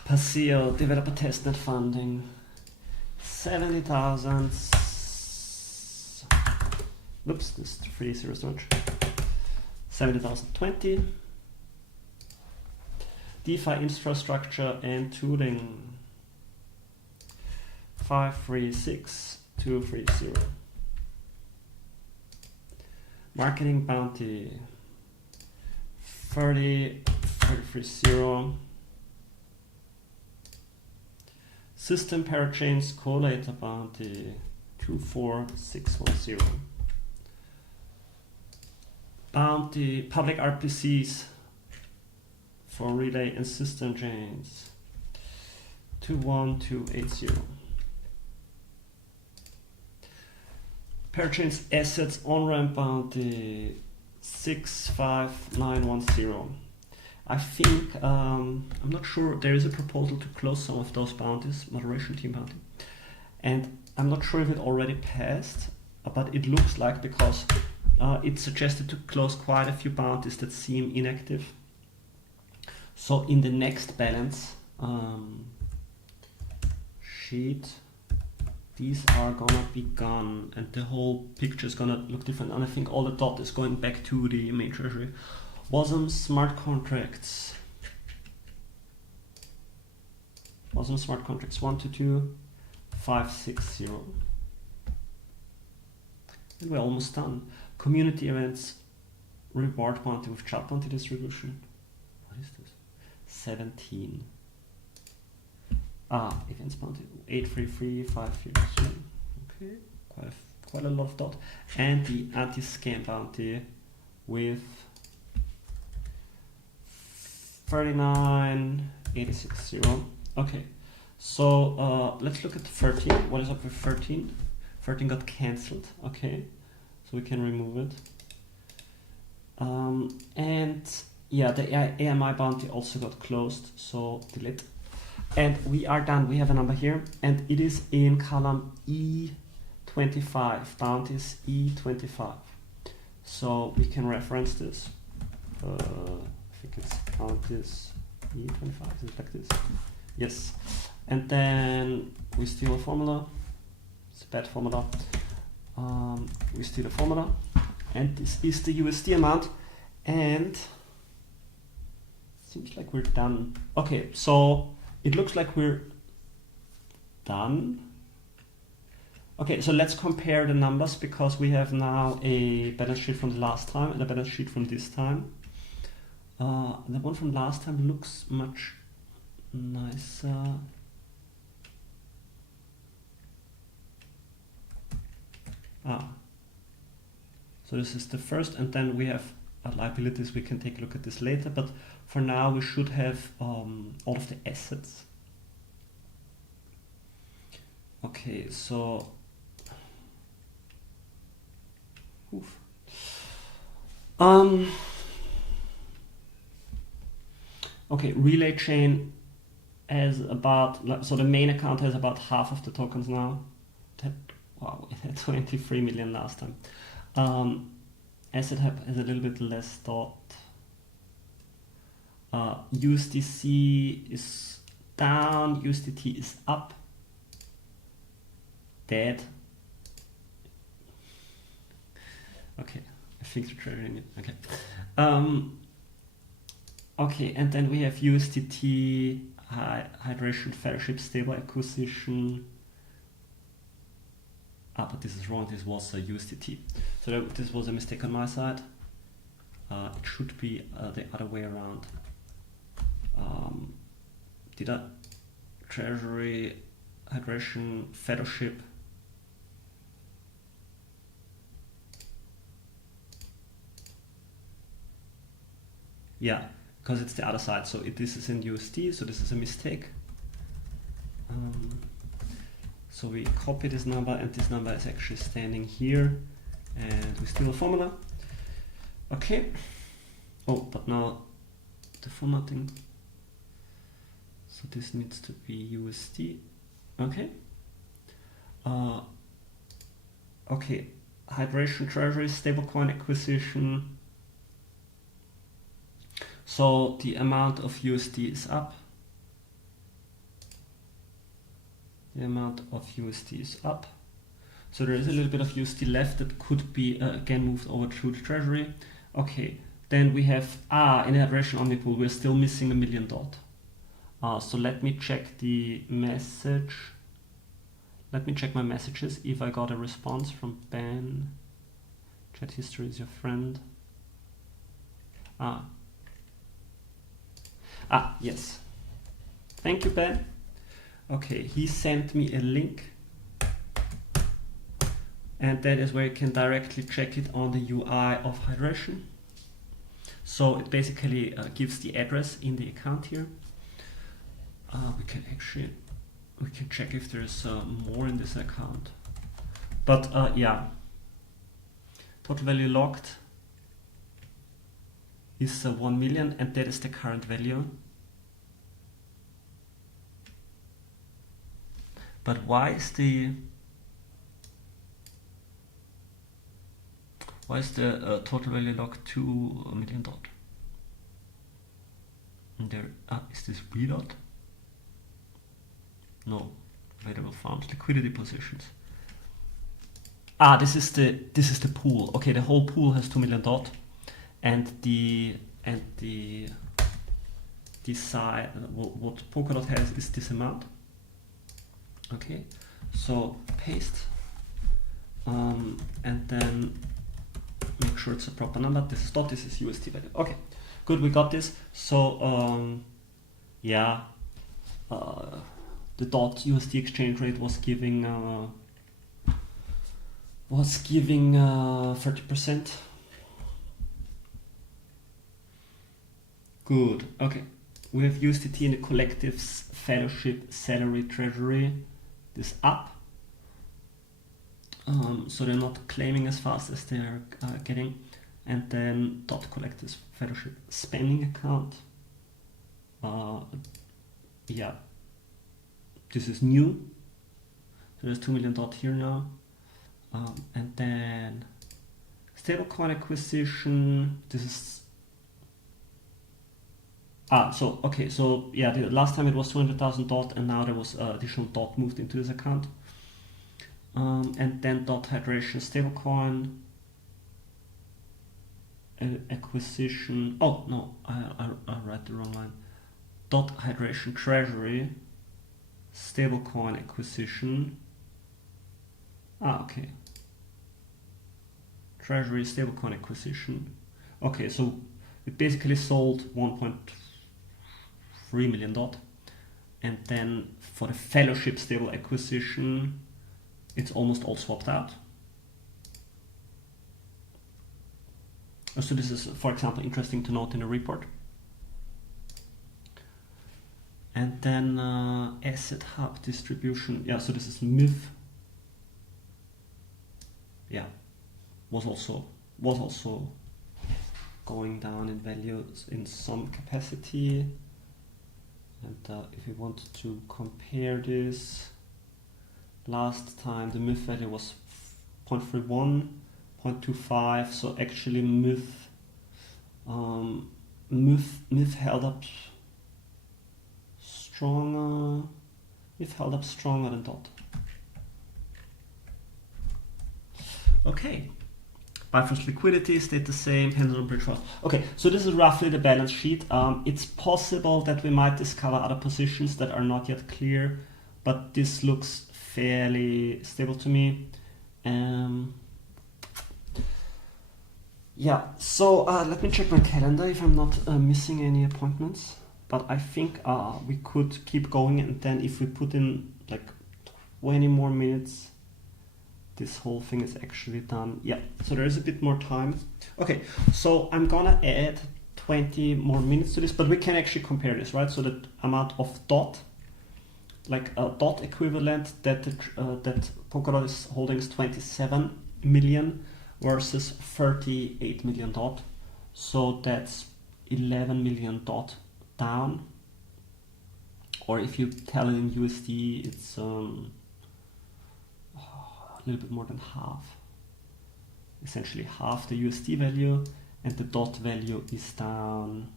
Paseo developer testnet funding, 70,000. Oops, this 3 zeros too much. 70,020. DeFi infrastructure and tooling, 536230. Marketing bounty, 30330. System parachains collator bounty, 24610. Bounty public RPCs for relay and system chains, 21280. Parachains assets on-ramp bounty, 65910. I think, I'm not sure, there is a proposal to close some of those bounties, moderation team bounty. And I'm not sure if it already passed, but it looks like, because it suggested to close quite a few bounties that seem inactive. So in the next balance sheet, these are gonna be gone and the whole picture is gonna look different. And I think all the dot is going back to the main treasury. Wasm smart contracts. Wasm smart contracts 122560. And we're almost done. Community events, reward bounty with chat bounty distribution. What is this? 17. Events bounty 833553. Okay, quite a lot of dot. And the anti-scam bounty with 39860. Okay, so let's look at 13. What is up with 13? 13 got cancelled. Okay, so we can remove it. And yeah, the AMI bounty also got closed, so delete. And we are done. We have a number here, and it is in column E25, bounties E25. So we can reference this. I think it's bounties E25, is it like this? Yes. And then we steal a formula. It's a bad formula. We steal a formula, and this is the USD amount, and seems like we're done. Okay, so it looks like we're done. Okay, so let's compare the numbers, because we have now a balance sheet from the last time and a balance sheet from this time. The one from last time looks much nicer. So this is the first, and then we have liabilities. We can take a look at this later, but for now we should have all of the assets. Okay, so okay, relay chain has about, so the main account has about half of the tokens now. Wow, it had 23 million last time. Asset Hub has a little bit less dot. USDC is down, USDT is up. Dead. Okay, I think the Treasury. Okay. Okay, and then we have USDT hydration fellowship stable acquisition. But this is wrong. This was USDT. So this was a mistake on my side. It should be the other way around. Did I Treasury hydration fellowship? Yeah, because it's the other side. So this is in USD. So this is a mistake. So we copy this number, and this number is actually standing here, and we steal a formula. Okay. Oh, but now the formatting. So this needs to be USD. Okay. Okay. Hydration Treasury stablecoin acquisition. So the amount of USD is up. The amount of USD is up. So there is a little bit of USD left that could be again moved over to the Treasury. Okay, then we have in the hydration omnipool we're still missing $1 million. So let me check the message. Let me check my messages if I got a response from Ben. Chat history is your friend. Yes. Thank you, Ben. Okay, he sent me a link, and that is where you can directly check it on the UI of hydration. So it basically gives the address in the account here. We can check if there's more in this account. But yeah, total value locked is 1 million, and that is the current value. But why is the total value locked to $1 million? And there is this B dot? No, available funds, liquidity positions. This is the pool. Okay, the whole pool has $2 million, and the side what Polkadot has is this amount. Okay, so paste, and then make sure it's a proper number. This is dot, this is USD value. Okay, good, we got this. So yeah, the dot USD exchange rate was giving 30%. Good. Okay, we have USDT in the collectives fellowship salary treasury. This up, so they're not claiming as fast as they're getting, and then dot collectives fellowship spending account. Yeah, this is new, so there's $2 million here now, and then stablecoin acquisition. This is so okay, so yeah, the last time it was 200,000 dot, and now there was additional dot moved into this account. And then dot hydration stablecoin acquisition. Oh no, I write the wrong line. Dot hydration treasury stablecoin acquisition. Okay. Treasury stablecoin acquisition. Okay, so it basically sold 1.3 million dot, and then for the fellowship stable acquisition it's almost all swapped out. So this is, for example, interesting to note in the report. And then asset hub distribution. Yeah, so this is MIF. Yeah, was also going down in values in some capacity. And if you want to compare this, last time the MIF value was 0.31, 0.25. So actually MIF held up stronger. MIF held up stronger than dot. Okay, Bifrost liquidity stayed the same, pendulum bridge was. Okay, so this is roughly the balance sheet. It's possible that we might discover other positions that are not yet clear, but this looks fairly stable to me. Yeah, so let me check my calendar if I'm not missing any appointments. But I think we could keep going, and then if we put in like 20 more minutes, this whole thing is actually done. Yeah, so there is a bit more time. Okay, so I'm gonna add 20 more minutes to this, but we can actually compare this, right? So the amount of DOT, like a DOT equivalent that that Polkadot is holding is 27 million versus 38 million DOT. So that's 11 million DOT down. Or if you tell it in USD, it's a little bit more than half. Essentially half the USD value, and the DOT value is down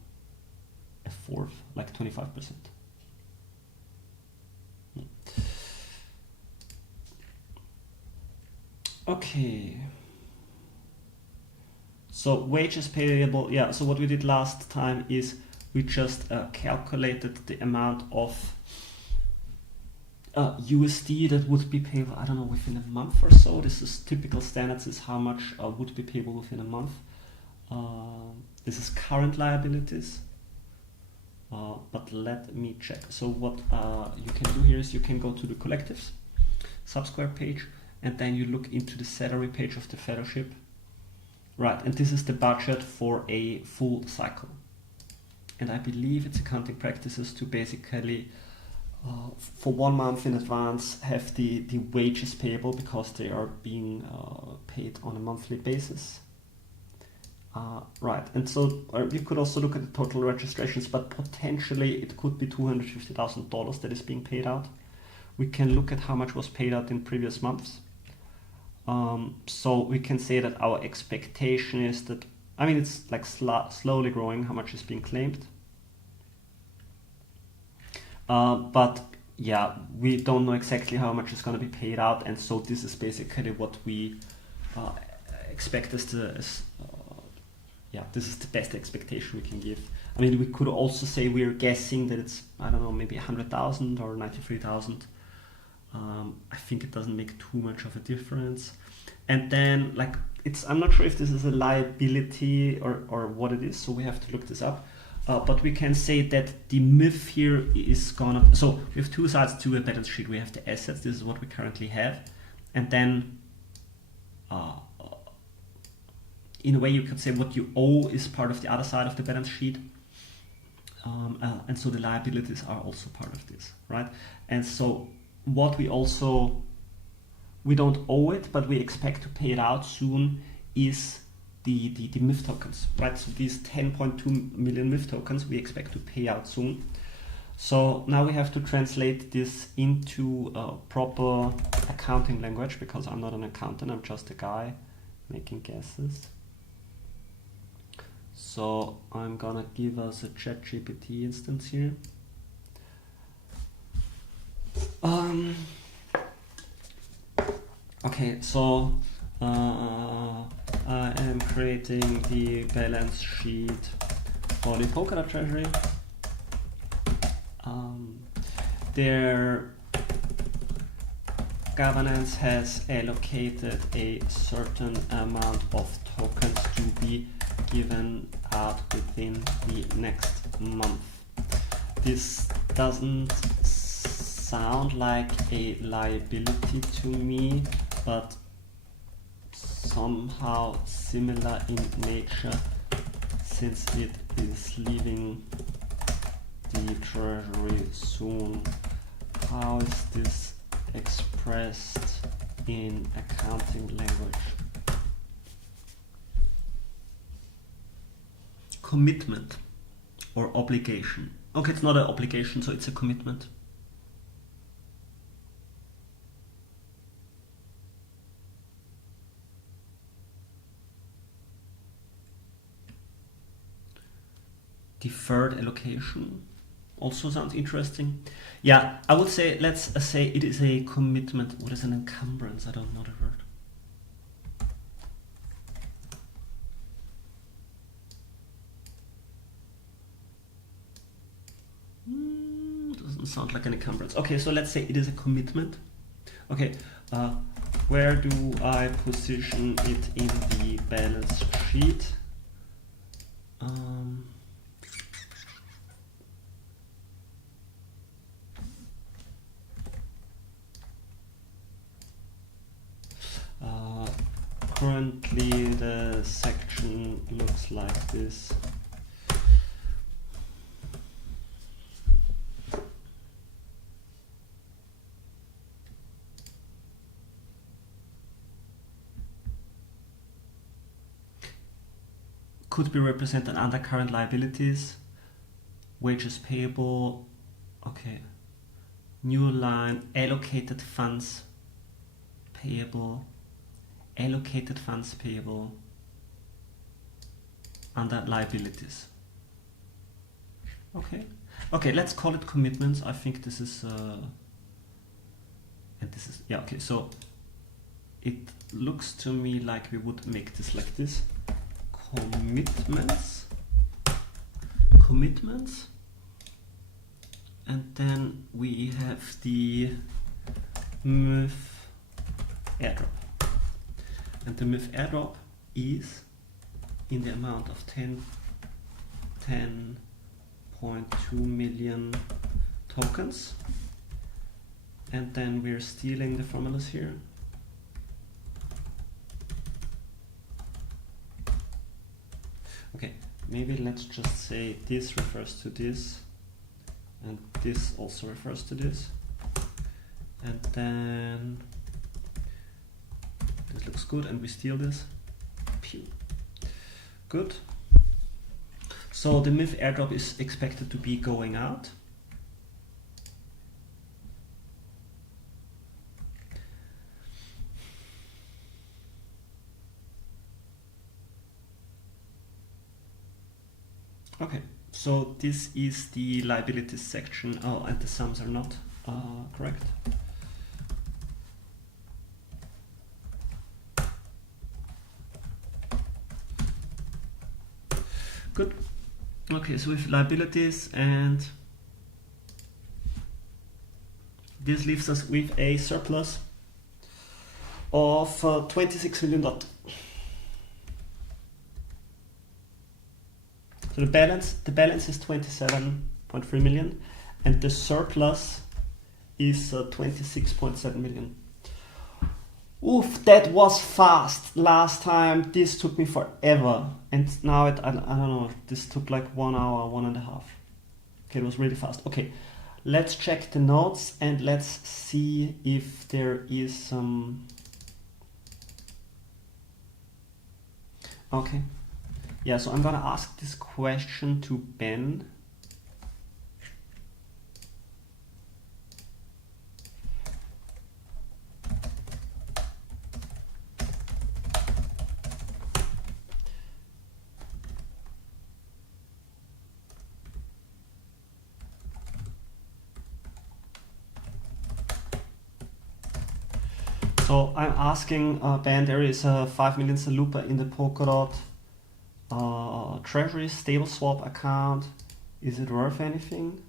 a fourth, like 25%. Okay. So wages payable, yeah, so what we did last time is we just calculated the amount of USD that would be payable, I don't know, within a month or so. This is typical standards, is how much would be payable within a month. This is current liabilities, but let me check. So what you can do here is you can go to the collectives subscribe page, and then you look into the salary page of the fellowship. Right, and this is the budget for a full cycle. And I believe it's accounting practices to basically for 1 month in advance have the wages payable, because they are being paid on a monthly basis. Right, and so you could also look at the total registrations, but potentially it could be $250,000 that is being paid out. We can look at how much was paid out in previous months. So we can say that our expectation is that, I mean, it's like slowly growing how much is being claimed. But yeah, we don't know exactly how much is going to be paid out, and so this is basically what we expect this is the best expectation we can give. I mean, we could also say we're guessing that it's, I don't know, maybe 100,000 or 93,000. I think it doesn't make too much of a difference. And then, like, I'm not sure if this is a liability or what it is, so we have to look this up. But we can say that the myth here is gonna, so we have two sides to a balance sheet. We have the assets, this is what we currently have, and then in a way you could say what you owe is part of the other side of the balance sheet. And so the liabilities are also part of this, right? And so what we don't owe it, but we expect to pay it out soon, is the MIF tokens, right? So these 10.2 million MIF tokens we expect to pay out soon. So now we have to translate this into a proper accounting language, because I'm not an accountant, I'm just a guy making guesses. So I'm gonna give us a ChatGPT instance here. Okay, so I am creating the balance sheet for the Polkadot Treasury. Their governance has allocated a certain amount of tokens to be given out within the next month. This doesn't sound like a liability to me, but somehow similar in nature, since it is leaving the treasury soon. How is this expressed in accounting language? Commitment or obligation. Okay, it's not an obligation, so it's a commitment. Deferred allocation also sounds interesting. Yeah, I would say, let's say it is a commitment. What is an encumbrance? I don't know the word. doesn't sound like an encumbrance. Okay, so let's say it is a commitment. Okay, where do I position it in the balance sheet? Currently the section looks like this. Could be represented under current liabilities, wages payable, okay, new line, allocated funds payable, allocated funds payable under liabilities. Okay, let's call it commitments. I think this is and this is, yeah, okay, so it looks to me like we would make this like this. Commitments, and then we have the MIF airdrop, and the MIF airdrop is in the amount of 10.2 million tokens, and then we're stealing the formulas here. Okay, maybe let's just say this refers to this, and this also refers to this, and then this looks good, and we steal this. Pew. Good. So the MIF airdrop is expected to be going out. Okay, so this is the liabilities section. Oh, and the sums are not correct. Good. Okay, so we have liabilities, and this leaves us with a surplus of $26 million. So the balance is 27.3 million, and the surplus is 26.7 million. Oof, that was fast. Last time this took me forever, and now I don't know, this took like 1 hour, 1.5. Okay, it was really fast. Okay, let's check the notes and let's see if there is some. Okay. Yeah, so I'm gonna ask this question to Ben. So I'm asking Ben, there is a 5 million Salupa in the Polkadot Treasury stable swap account. Is it worth anything?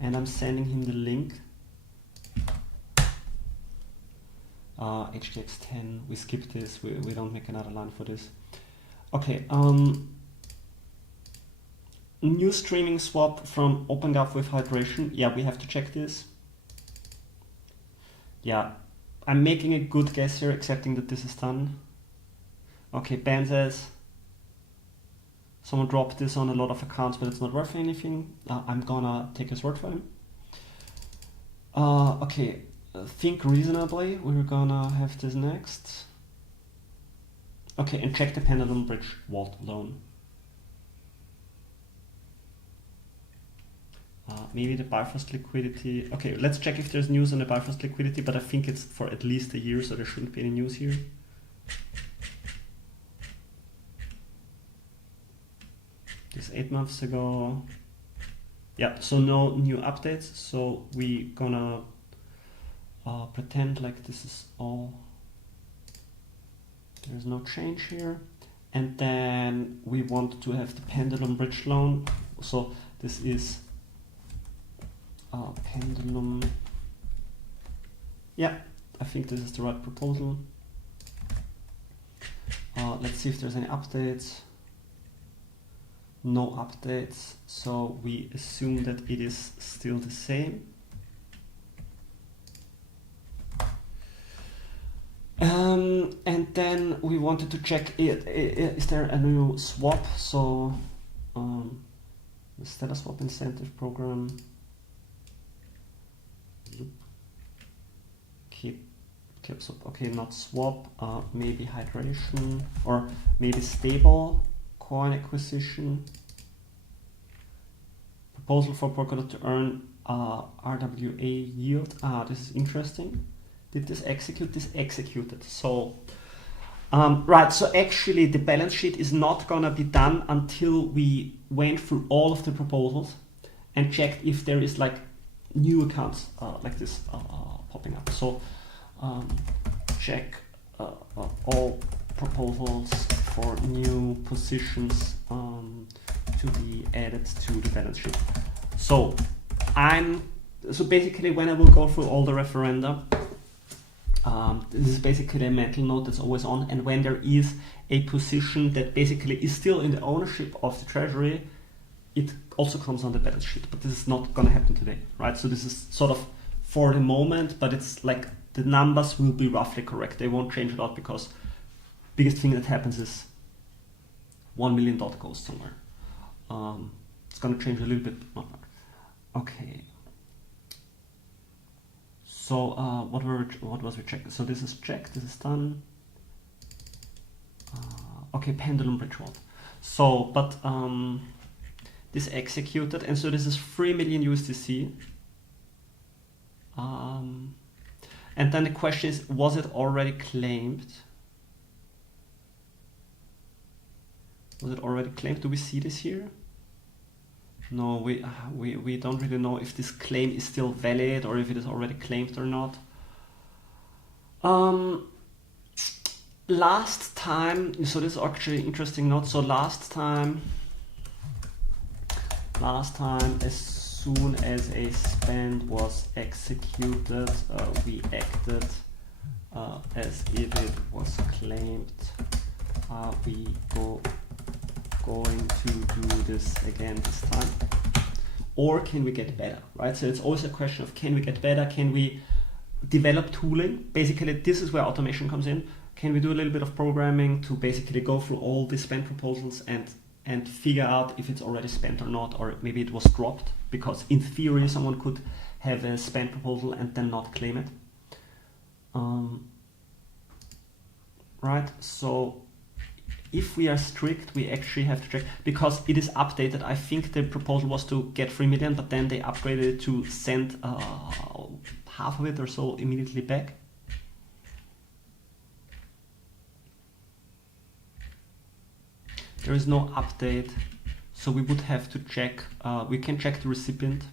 And I'm sending him the link. HTX10, we skip this, we don't make another line for this. Okay, new streaming swap from OpenGov with hydration. Yeah, we have to check this. Yeah, I'm making a good guess here, accepting that this is done. Okay, Ben says someone dropped this on a lot of accounts, but it's not worth anything. I'm gonna take his word for him. Okay, think reasonably. We're gonna have this next. Okay, and check the Pendulum Bridge vault loan. Maybe the Bifrost liquidity. Okay, let's check if there's news on the Bifrost liquidity, but I think it's for at least a year, so there shouldn't be any news here. This 8 months ago. Yeah, so no new updates, so we gonna pretend like this is all. There's no change here. And then we want to have the Pendulum Bridge loan. So this is pendulum. Yeah, I think this is the right proposal. Let's see if there's any updates. No updates, so we assume that it is still the same. And then we wanted to check is there a new swap? So the status swap incentive program. Keep swap. Okay, not swap. Maybe hydration or maybe stable coin acquisition. Proposal for Polkadot to earn RWA yield. This is interesting. Did this execute? This executed. So, right. So actually, the balance sheet is not gonna be done until we went through all of the proposals and checked if there is like new accounts like this popping up. So, check all proposals for new positions to be added to the balance sheet. So, basically when I will go through all the referenda. This is basically a mental note that's always on, and when there is a position that basically is still in the ownership of the Treasury, it also comes on the balance sheet, but this is not going to happen today, right? So this is sort of for the moment, but it's like the numbers will be roughly correct. They won't change a lot because biggest thing that happens is $1 million goes somewhere. It's going to change a little bit, not much. Okay. So what was we checking? So this is checked, this is done. Okay, pendulum bridge wallet. So, but this executed, and so this is 3 million USDC. And then the question is, was it already claimed? Was it already claimed? Do we see this here? No, we don't really know if this claim is still valid or if it is already claimed or not. Last time, so this is actually interesting note. So last time, as soon as a spend was executed, we acted as if it was claimed. We going to do this again this time, or can we get better, right? So it's always a question of, can we get better? Can we develop tooling? Basically, this is where automation comes in. Can we do a little bit of programming to basically go through all the spend proposals and figure out if it's already spent or not, or maybe it was dropped, because in theory someone could have a spend proposal and then not claim it. Right, so if we are strict, we actually have to check, because it is updated. I think the proposal was to get 3 million, but then they upgraded it to send half of it or so immediately back. There is no update, so we would have to check. We can check the recipient.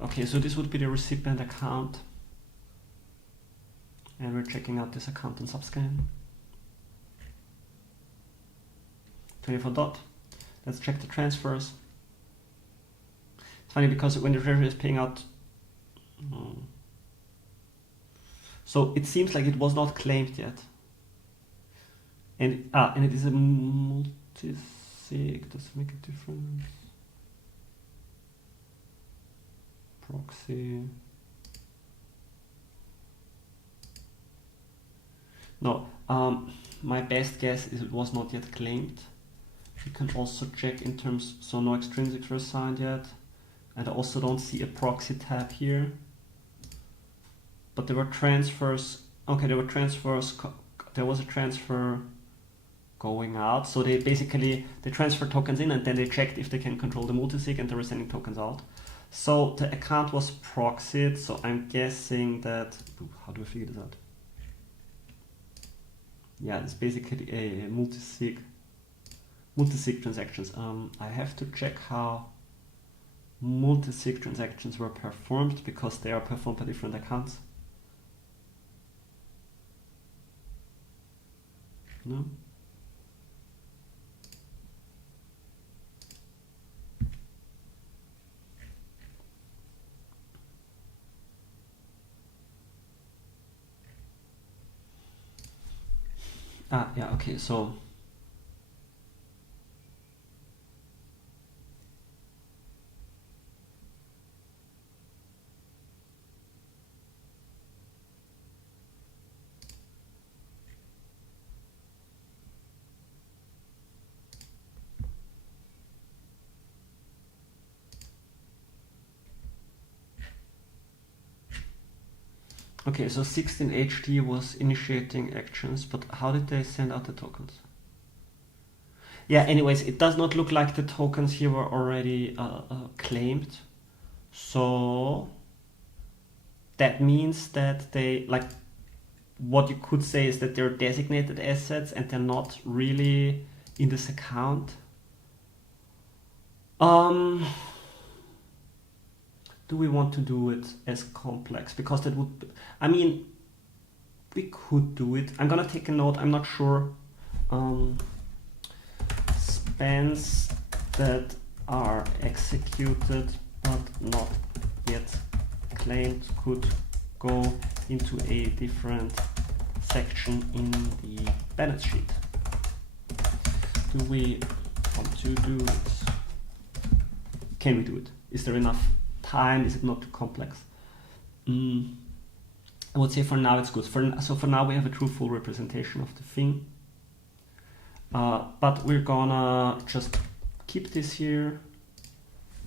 Okay, so this would be the recipient account, and we're checking out this account on Subscan. 24 Let's check the transfers. It's funny because when the Treasury is paying out, so it seems like it was not claimed yet, and it is a multi-sig. Does it make a difference? Proxy. No, my best guess is it was not yet claimed. You can also check in terms, so no extrinsics were assigned yet, and I also don't see a proxy tab here. But there were transfers. Okay, there were transfers. There was a transfer going out. So they basically transferred tokens in, and then they checked if they can control the multisig, and they were sending tokens out. So the account was proxied, so I'm guessing that, how do I figure this out? Yeah, it's basically a multi-sig transactions. I have to check how multi-sig transactions were performed, because they are performed by different accounts. No? Yeah, okay, so okay, so 16HT was initiating actions, but how did they send out the tokens? Yeah, anyways, it does not look like the tokens here were already claimed. So that means that they, like, what you could say is that they're designated assets and they're not really in this account. Do we want to do it as complex? Because that would, I mean, we could do it. I'm gonna take a note, I'm not sure. Spends that are executed but not yet claimed could go into a different section in the balance sheet. Do we want to do it? Can we do it? Is there enough time? Is it not too complex? I would say for now it's good. So for now we have a true full representation of the thing. But we're gonna just keep this here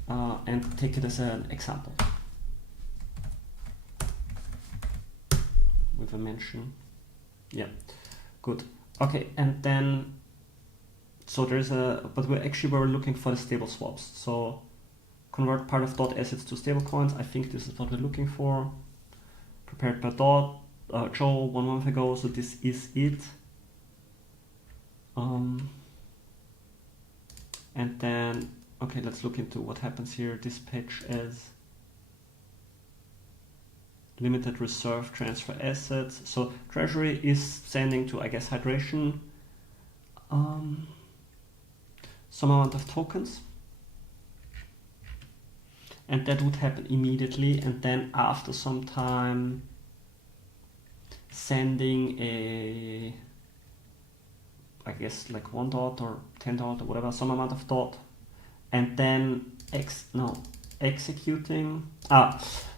and take it as an example with a mention. Yeah, good. Okay, and then so there's but we're looking for the stable swaps. So convert part of dot assets to stable coins. I think this is what we're looking for. Prepared by Joe 1 month ago. So this is it. And then, okay, let's look into what happens here. Dispatch as limited reserve transfer assets. So Treasury is sending to, I guess, Hydration some amount of tokens. And that would happen immediately, and then after some time sending a, I guess like 1 dot or 10 dot or whatever, some amount of dot, and then executing.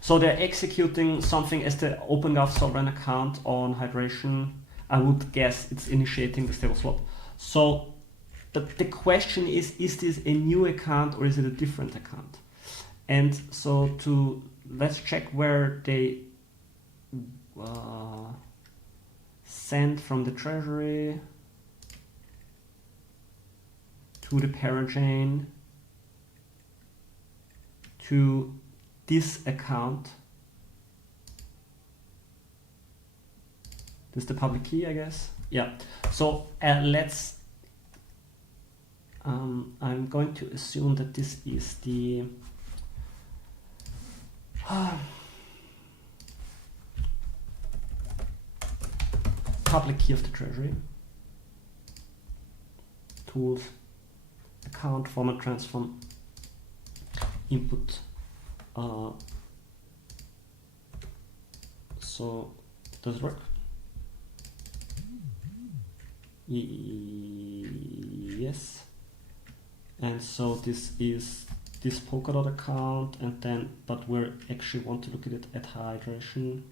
So they're executing something as the OpenGov sovereign account on Hydration. I would guess it's initiating the stable swap. So the question is this a new account or is it a different account? And so let's check where they send from the Treasury to the parachain to this account. This is the public key, I guess. Yeah. So let's. I'm going to assume that this is the public key of the Treasury. Tools, account, format, transform, input. So does it work? Yes. And so this is this Polkadot account, and then, but we actually want to look at it at Hydration.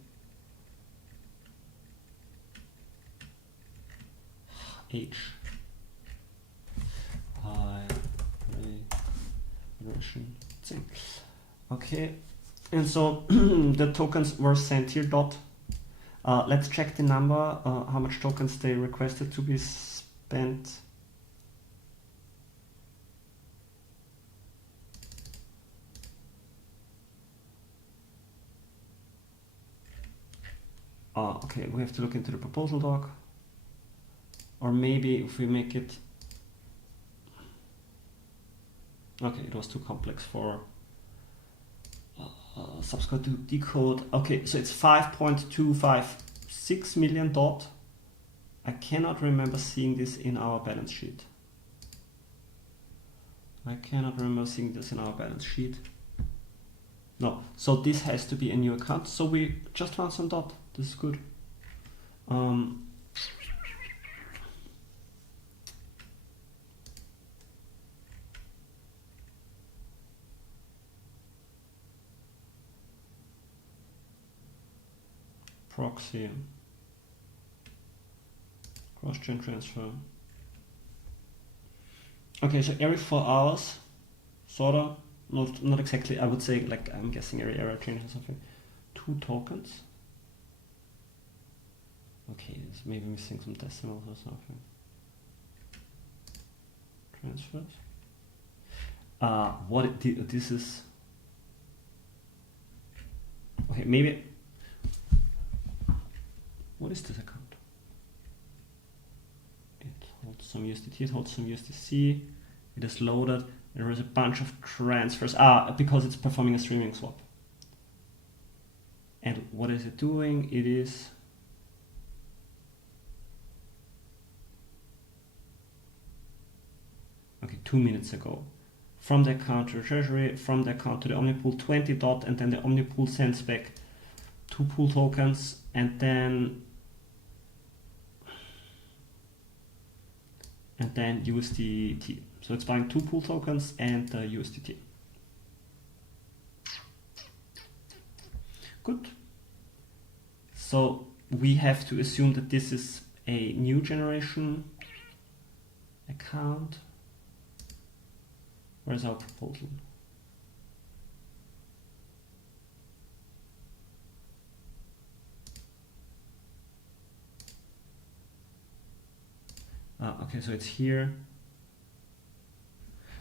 Hydration thing. Okay, and so the tokens were sent here. Let's check the number, how much tokens they requested to be spent. Okay, we have to look into the proposal doc. Or maybe if we make it... Okay, it was too complex for subscribe to decode. Okay, so it's 5.256 million dot. I cannot remember seeing this in our balance sheet. No, so this has to be a new account. So we just found some dot. This is good. Proxy. Cross-chain transfer. Okay, so every 4 hours, sorta, not exactly, I would say, like, I'm guessing every error change or something. 2 tokens. Okay, it's maybe missing some decimals or something. Transfers. This is. Okay, maybe. What is this account? It holds some USDT, it holds some USDC, it is loaded, there is a bunch of transfers. Because it's performing a streaming swap. And what is it doing? It is okay, 2 minutes ago. From the account to the Treasury, from the account to the Omnipool, 20 dot, and then the Omnipool sends back 2 pool tokens, and then USDT. So it's buying 2 pool tokens and USDT. Good. So we have to assume that this is a new generation account. Where's our proposal? Okay, so it's here.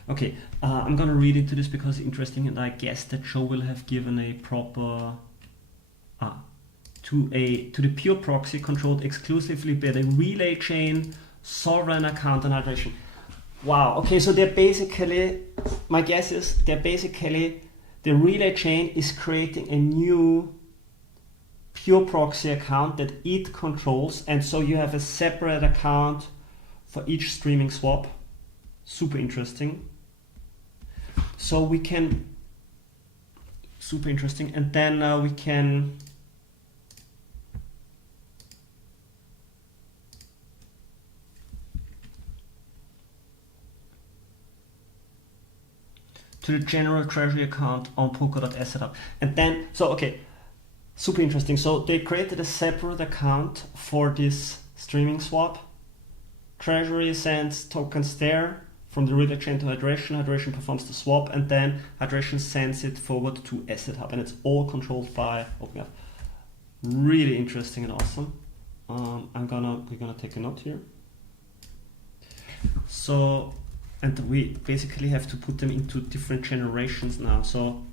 Okay, I'm gonna read into this because it's interesting, and I guess that Joe will have given a proper to the pure proxy controlled exclusively by the relay chain sovereign account and hydration. Wow. Okay, so they're basically, my guess is the relay chain is creating a new pure proxy account that it controls, and so you have a separate account for each streaming swap. Super interesting. So we can, super interesting, and then we can to the general treasury account on Polkadot as set up. And then, so okay, super interesting. So they created a separate account for this streaming swap. Treasury sends tokens there from the relay chain to Hydration. Hydration performs the swap, and then Hydration sends it forward to Asset Hub, and it's all controlled by OpenGov. Really interesting and awesome. We're gonna take a note here. So, and we basically have to put them into different generations now. So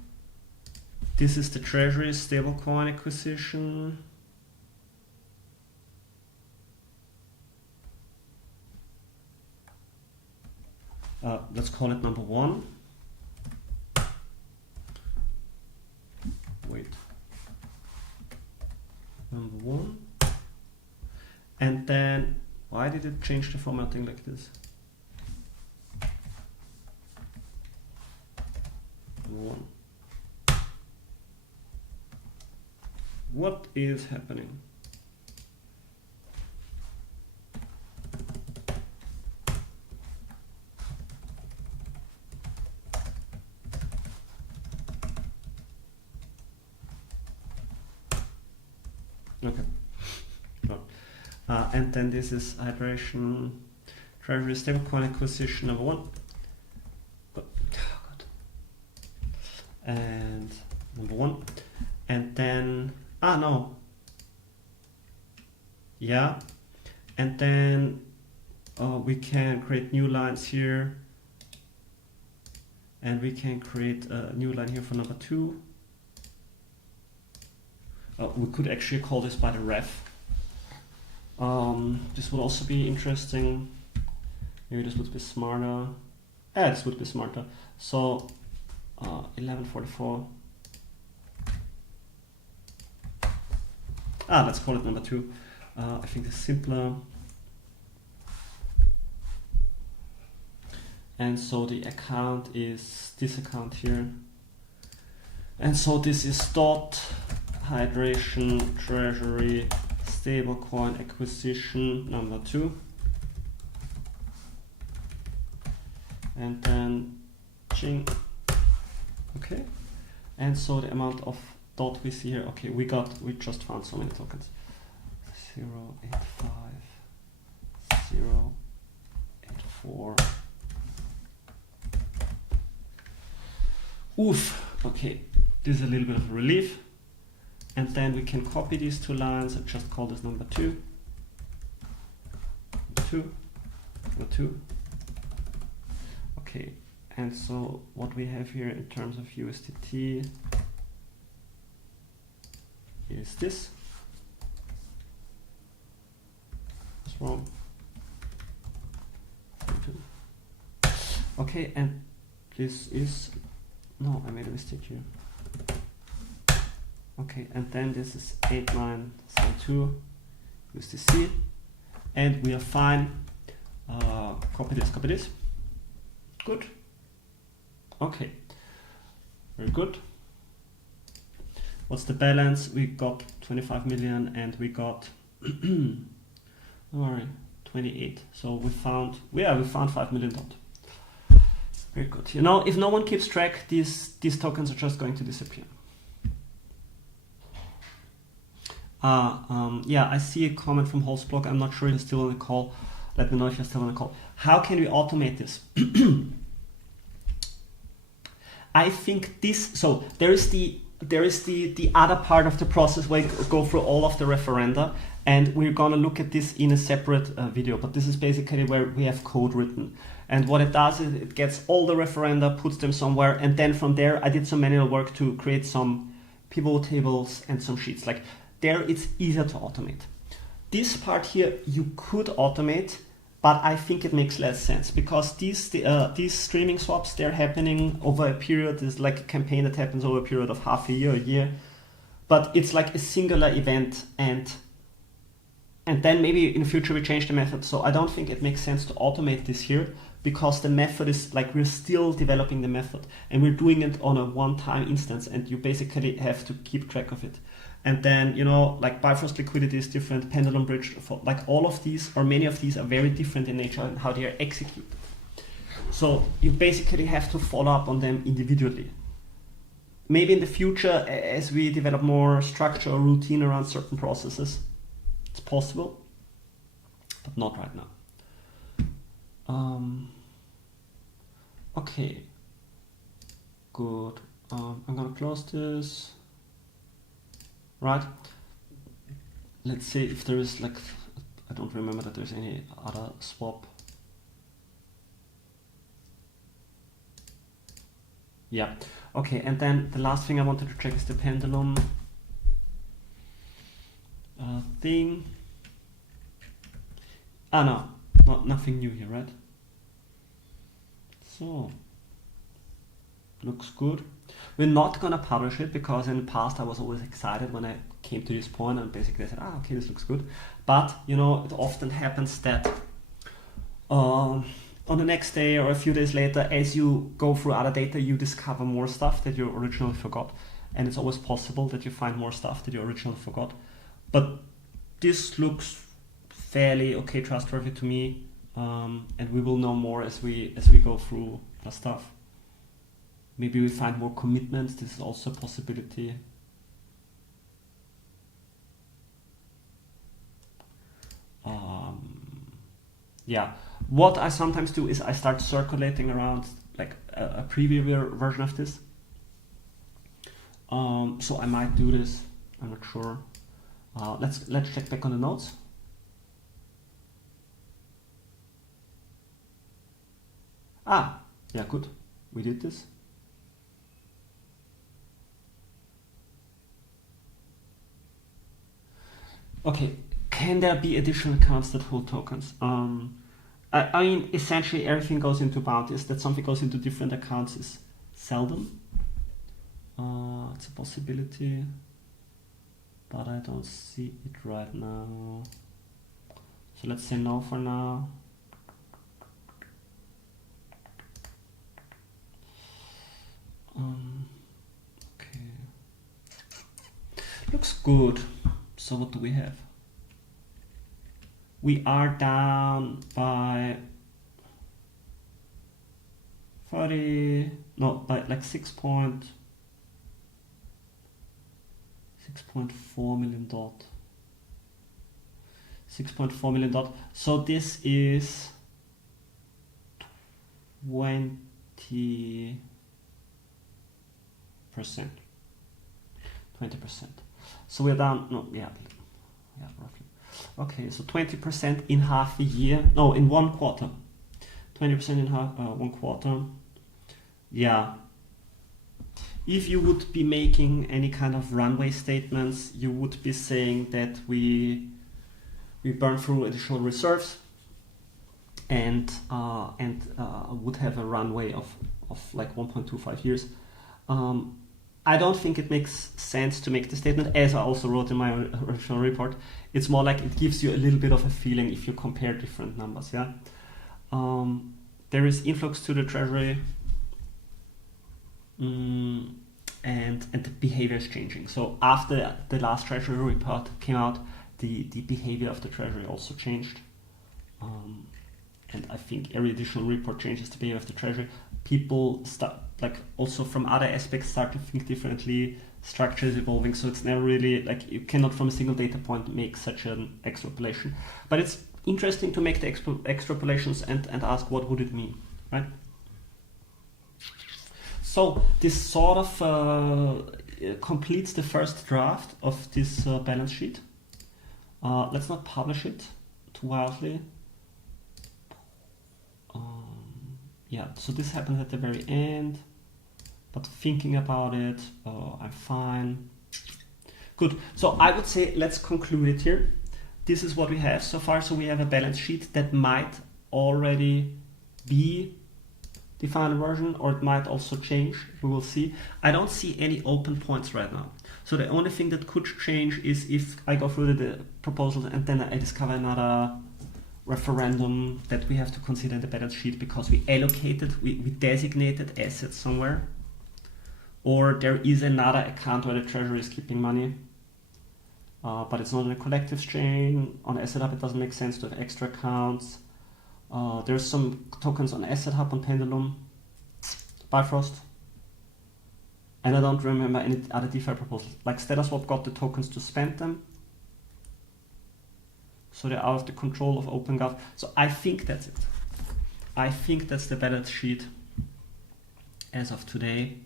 this is the Treasury stablecoin acquisition. Let's call it number 1. Wait. Number 1. And then, why did it change the formatting like this? Number 1. What is happening? Okay. And then this is Hydration Treasury stablecoin acquisition number 1. Good. And number 1. And then no. Yeah. And then we can create new lines here. And we can create a new line here for number 2. We could actually call this by the ref. This would also be interesting. Maybe this would be smarter. This would be smarter. So 1144. Let's call it number 2. I think it's simpler. And so the account is this account here. And so this is dot hydration treasury stablecoin acquisition number 2. And then ching. Okay. And so the amount of dot we see here, okay, we just found so many tokens. 0.85.0.84. Oof, okay, this is a little bit of a relief. And then we can copy these 2 lines and just call this number 2. Number 2. Okay, and so what we have here in terms of USDT is this. What's wrong? Okay, and this is, no, I made a mistake here. Okay, and then this is 8972 USDC, and we are fine. Copy this. Good. Okay, very good. What's the balance? We got 25 million and we got don't worry, 28. So we found 5 million dot. Very good. You know, if no one keeps track, these tokens are just going to disappear. Yeah, I see a comment from Holzblock. I'm not sure if you're still on the call. Let me know if you're still on the call. How can we automate this? I think this, so there is the other part of the process where you go through all of the referenda, and we're gonna look at this in a separate video, but this is basically where we have code written. And what it does is it gets all the referenda, puts them somewhere, and then from there I did some manual work to create some pivot tables and some sheets. Like there it's easier to automate. This part here you could automate, but I think it makes less sense because these streaming swaps, they're happening over a period. It's like a campaign that happens over a period of half a year, but it's like a singular event, and then maybe in the future we change the method. So I don't think it makes sense to automate this here because the method is like, we're still developing the method and we're doing it on a one-time instance, and you basically have to keep track of it. And then, you know, like Bifrost liquidity is different, pendulum bridge, like all of these or many of these are very different in nature and how they are executed. So you basically have to follow up on them individually. Maybe in the future, as we develop more structure or routine around certain processes, it's possible, but not right now. Okay, good. I'm gonna close this. Right, let's see if there is, like, I don't remember that there's any other swap. Yeah, okay, and then the last thing I wanted to check is the pendulum thing. No, nothing new here, right? So, looks good. We're not gonna publish it because in the past I was always excited when I came to this point and basically I said, okay, this looks good. But you know, it often happens that on the next day or a few days later, as you go through other data, you discover more stuff that you originally forgot. And it's always possible that you find more stuff that you originally forgot. But this looks fairly okay, trustworthy to me, and we will know more as we go through the stuff. Maybe we find more commitments. This is also a possibility. Yeah, what I sometimes do is I start circulating around like a preview version of this. So I might do this. I'm not sure. Let's check back on the notes. Yeah, good. We did this. Okay, can there be additional accounts that hold tokens? I mean, essentially everything goes into bounties. That something goes into different accounts is seldom. It's a possibility, but I don't see it right now. So let's say no for now. Looks good. So what do we have? We are down by 30, no, by like 6.4 million dot. 6.4 million dot. So this is 20%. 20%. So we're down, no, yeah, roughly. Okay, so 20% in half a year, no, in 1 quarter. 20% in half, 1 quarter. Yeah. If you would be making any kind of runway statements, you would be saying that we burn through additional reserves and would have a runway of like 1.25 years. I don't think it makes sense to make the statement, as I also wrote in my original report. It's more like it gives you a little bit of a feeling if you compare different numbers. Yeah. There is influx to the Treasury, and the behavior is changing. So after the last Treasury report came out, the behavior of the Treasury also changed. And I think every additional report changes the behavior of the Treasury. People start, like, also from other aspects, start to think differently. Structure is evolving, so it's never really like you cannot from a single data point make such an extrapolation. But it's interesting to make the extrapolations and ask what would it mean, right? So this sort of completes the first draft of this balance sheet. Let's not publish it too wildly. Yeah, so this happens at the very end, but thinking about it, I'm fine. Good, so I would say let's conclude it here. This is what we have so far. So we have a balance sheet that might already be the final version, or it might also change. We will see. I don't see any open points right now. So the only thing that could change is if I go through the proposals and then I discover another referendum that we have to consider in the balance sheet because we designated assets somewhere, or there is another account where the Treasury is keeping money, but it's not in a collective chain. On Asset Hub, it doesn't make sense to have extra accounts. There's some tokens on Asset Hub, on Pendulum, Bifrost, and I don't remember any other DeFi proposals. Like StellarSwap got the tokens to spend them, so they're out of the control of OpenGov. So I think that's it. I think that's the balance sheet as of today.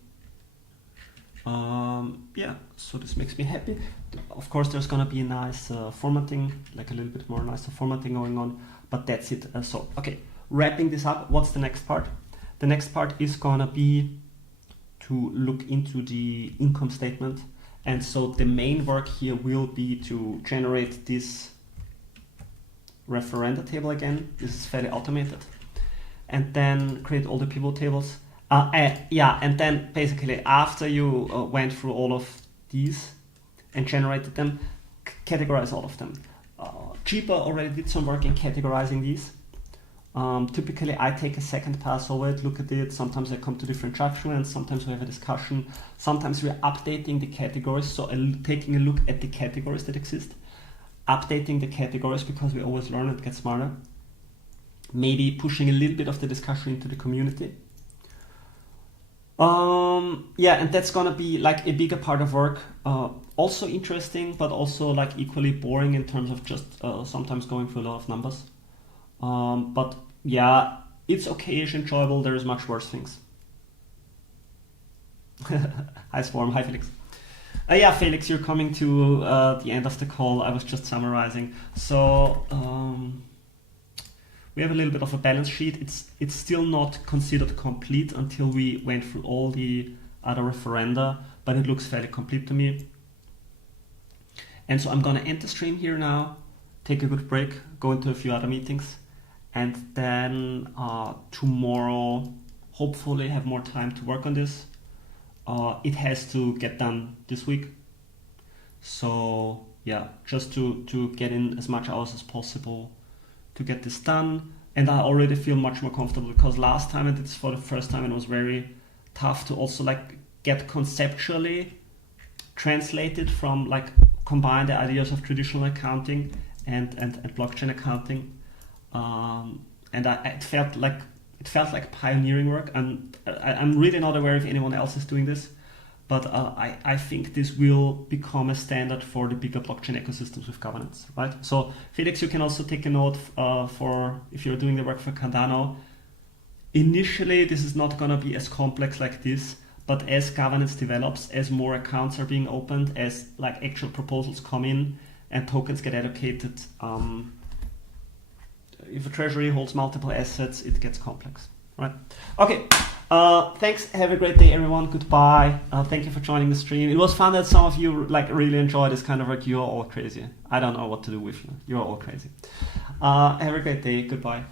Yeah, so this makes me happy. Of course, there's gonna be a nice formatting, like a little bit more nicer formatting going on, but that's it. So, okay, wrapping this up, what's the next part? The next part is gonna be to look into the income statement. And so the main work here will be to generate this referenda table again. This is fairly automated. And then create all the pivot tables. Yeah, and then basically after you went through all of these and generated them, categorize all of them. Cheaper already did some work in categorizing these. Typically I take a second pass over it, look at it. Sometimes I come to different judgments, sometimes we have a discussion, sometimes we're updating the categories, so taking a look at the categories that exist, updating the categories because we always learn and get smarter, maybe pushing a little bit of the discussion into the community. Yeah, and that's gonna be like a bigger part of work. Also interesting, but also like equally boring in terms of just sometimes going through a lot of numbers. But yeah, it's okay-ish enjoyable. There is much worse things. Hi Swarm, hi Felix. Yeah, Felix, you're coming to the end of the call. I was just summarizing. So we have a little bit of a balance sheet. It's still not considered complete until we went through all the other referenda, but it looks fairly complete to me. And so I'm gonna end the stream here now, take a good break, go into a few other meetings, and then tomorrow hopefully have more time to work on this. It has to get done this week. So yeah, just to get in as much hours as possible to get this done. And I already feel much more comfortable because last time I did this for the first time and it was very tough to also like get conceptually translated from like combine the ideas of traditional accounting and blockchain accounting, and it felt like pioneering work. And I'm really not aware if anyone else is doing this, but I think this will become a standard for the bigger blockchain ecosystems with governance, right? So Felix, you can also take a note for if you're doing the work for Cardano. Initially, this is not going to be as complex like this, but as governance develops, as more accounts are being opened, as like actual proposals come in and tokens get allocated, if a treasury holds multiple assets, it gets complex, right? Okay, thanks. Have a great day, everyone. Goodbye. Thank you for joining the stream. It was fun that some of you like really enjoyed this kind of like, you're all crazy. I don't know what to do with you. You're all crazy. Have a great day. Goodbye.